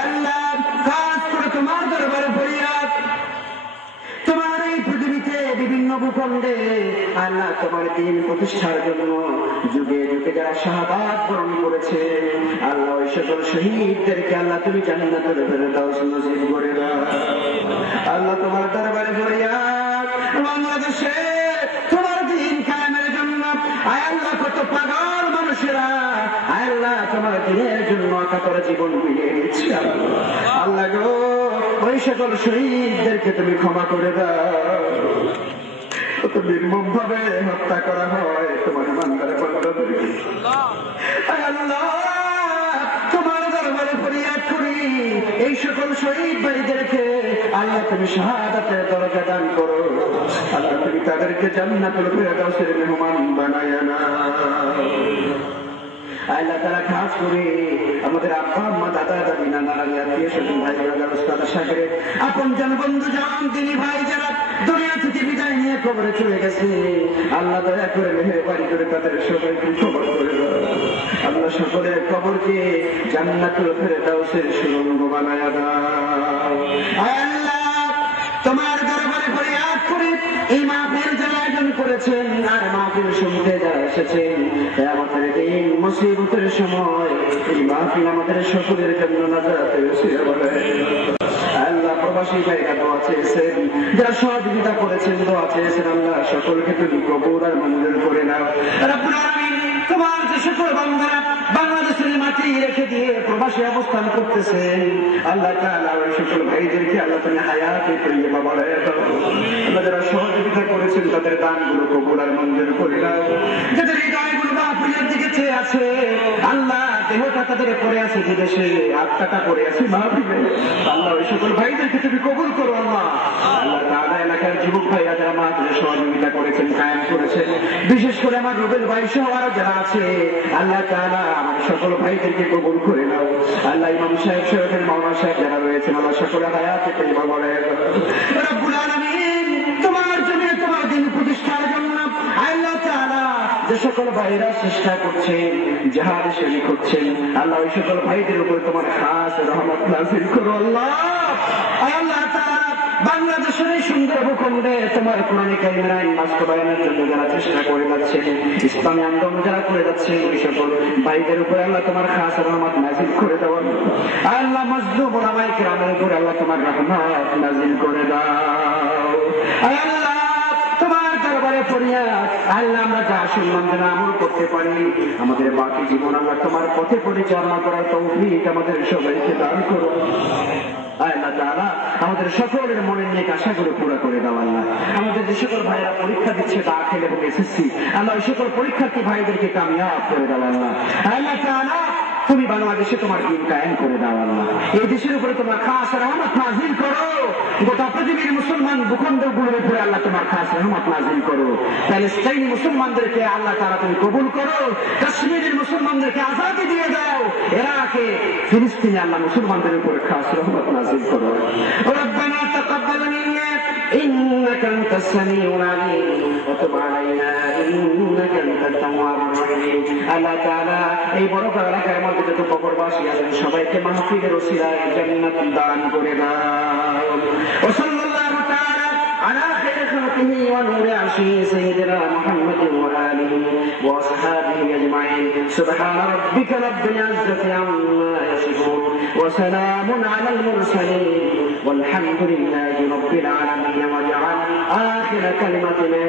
আল্লাহ খাস করে তোমার দরবারে ফরিয়াদ, তোমার এই পৃথিবীতে বিভিন্ন ভূখণ্ডে আল্লাহ তোমার দিন প্রতিষ্ঠার জন্য যুগে যুগে যারা শাহাদাত বরণ করেছে আল্লাহ ওই সকল শহীদদেরকে আল্লাহ তুমি জান্নাতুল ফেরদাউস নসিব করে দাও। আল্লাহ তোমার দরবারে ফরিয়াদ, বাংলাদেশে তোমার দিন কায়েমের জন্য আয় আল্লাহ কত পাগল মানুষেরা আয় আল্লাহ তোমার দিনের জন্য একাত্তর জীবন বিলিয়ে দিচ্ছে। আল্লাহ গো ওই সকল শহীদদেরকে তুমি ক্ষমা করে দাও। নির্মম ভাবে হত্যা করা হয় তোমার বান্দারে বান্দাদেরকে। আল্লাহ তোমার দরবারে ফরিয়াদ করি এই সকল শহীদ ভাইদেরকে আল্লাহ তুমি শাহাদাতের দরজা দান করো। আল্লাহ তুমি তাদেরকে জান্নাতুল ফেরদাউসের মেহমান বানায় না। আল্লাহ তারা খাস করে আমাদের আব্বা আম্মা দাদা দাদি নানা নানি আত্মীয় স্বজন ভাই ব্রাদার ওস্তাদ শাগরে আপন জন বন্ধু জন দিনী ভাই যারা দুনিয়া থেকে বিদায় নিয়ে কবরে চলে গেছে আল্লাহ দয়া করে মেহেরবানি করে তাদের সবাইকে কবর করে দাও। আল্লাহ সকলের কবরকে জান্নাতুল ফেরদাউসের সুড়ঙ্গ বানায়া দাও। আল্লাহ তোমার দরবারে ফরিয়াদ করে এই মাহফিল যারা আয়োজন করেছেন আর মাহফিল শুনতে যারা এসেছেন আমাদের দিন মুসিবতের সময় এই মাহফিল আমাদের সকলের জন্য নাজাতের ওসিলা বানায়। আল্লাহ প্রবাসী ভাইরা দোয়া চেয়েছেন, যারা সহযোগিতা করেছেন দোয়া চেয়েছেন, আল্লাহ সকলকে তুমি কবুল আর মঞ্জুর করে নাও। রব্বুল আলামিন তোমার যে সকল বান্দারা বাংলাদেশের মাটি রেখে দিয়ে প্রবাসী অবস্থান করতেছেন আল্লাহ তাআলা ওই সকল ভাইদেরকে আল্লাহ তুমি হায়াতে তৈয়বা বাড়ায় দাও। আল্লাহ যারা সহযোগিতা করেছেন তাদের দানগুলো কবুল আর মঞ্জুর করে নাও। যাদের হৃদয়গুলো মাহফিলের দিকে চেয়ে আছে আল্লাহ দেহটা তাদের পড়ে আছে বিদেশে আত্মাটা পড়ে আছে মাহফিলে আল্লাহ ওই সকল ভাইদেরকে তুমি কবুল করো। আল্লাহ আল্লাহ তাআলা এলাকার যুবক ভাইরা যারা মাহফিলে সহযোগিতা করেছেন কায়েম করেছেন বিশেষ করে আমার রুবেল ভাই সহ আরো যারা আছে আল্লাহ তাআলা আমার সকল ভাইদেরকে কবুল করে নাও। আল্লাহ ইমাম সাহেব শরীফের মাওলানা সাহেব যারা রয়েছেন আল্লাহ সকল হায়াতে তৈয়বা বাড়ায় দাও। রব্বুল আলামিন তোমার জন্য তোমার দিন প্রতিষ্ঠার জন্য আল্লাহ তাআলা যে সকল ভাইরা চেষ্টা করছেন জিহাদে শরীক হচ্ছেন আল্লাহ ওই সকল ভাইদের উপর তোমার খাস রহমত নাযিল করো। আল্লাহ আল্লাহ তাআলা বাংলাদেশের এই সুন্দর ভূখণ্ডে তোমার কোরআনে কারিমের আইন বাস্তবায়নের জন্য যারা চেষ্টা করে যাচ্ছেন ইসলামী আন্দোলন যারা করে যাচ্ছে ওই সকল ভাইদের উপর আল্লাহ তোমার খাস রহমত নাযিল করে দাও। আল্লাহ মাজলুম উলামায়ে কেরামের উপর আল্লাহ তোমার রহমত নাযিল করে দাও। আল্লাহ তোমার দরবারে ফরিয়াদ আল্লাহ আমরা যা শুনলাম যেন আমল করতে পারি আমাদের বাকি জীবন আল্লাহ তোমার পথে পরিচালনা করার তৌফিক আমাদের সবাইকে দান করো। আল্লাহ তাআলা আমাদের সকলের মনের নেক আশাগুলো পুরো করে দাও। আল্লাহ আমাদের যে সকল ভাইরা পরীক্ষা দিচ্ছে দাখিল এবং এসএসসি আল্লাহ ওই সকল পরীক্ষার্থী ভাইদেরকে কামিয়াব করে দাও। আল্লাহ আল্লাহ তাআলা তুমি বাংলাদেশে তোমার দিন কায়েম করে দাও। আল্লাহ এই দেশের উপরে তোমার খাস রহমত নাযিল করো। গোটা পৃথিবীর মুসলমান ভূখণ্ডগুলোর উপরে আল্লাহ তোমার খাস রহমত নাযিল করো। প্যালেস্টাইনি মুসলমানদেরকে আল্লাহ তাআলা তুমি কবুল করো। কাশ্মীরের মুসলমানদেরকে আজাদি দিয়ে দাও। ইরাকে ফিলিস্তিনে আল্লাহ মুসলমানদের উপরে খাস রহমত নাযিল করো। রব্বানা তাকাব্বাল মিন্না ইন্নাকা আনতাস সামিউল আলিম ওয়া তুব আলাইনা ইন্নাকা আনতাত তাওয়াবুর রহিম। আল্লাহ তাআলা এই বড় এলাকার মধ্যে যত কবরবাসী আছেন সবাইকে মাহফিলের ওসিলায় জান্নাত দান করে দাও। ওয়া সাল্লাল্লাহু তাআলা আলা খায়রি খালকিহি ওয়া নূরি আরশিহি সাইয়্যিদিনা মুহাম্মাদিন ওয়া আলিহি ওয়া আসহাবিহি আজমাইন। সুবহানা রাব্বিকা রাব্বিল ইজ্জাতি আম্মা ইয়াসিফুন ওয়া সালামুন আলাল মুরসালিন ওয়ালহামদুলিল্লাহি রাব্বিল আলামিন। ওয়া জাআল আখিরা কালিমাতিনা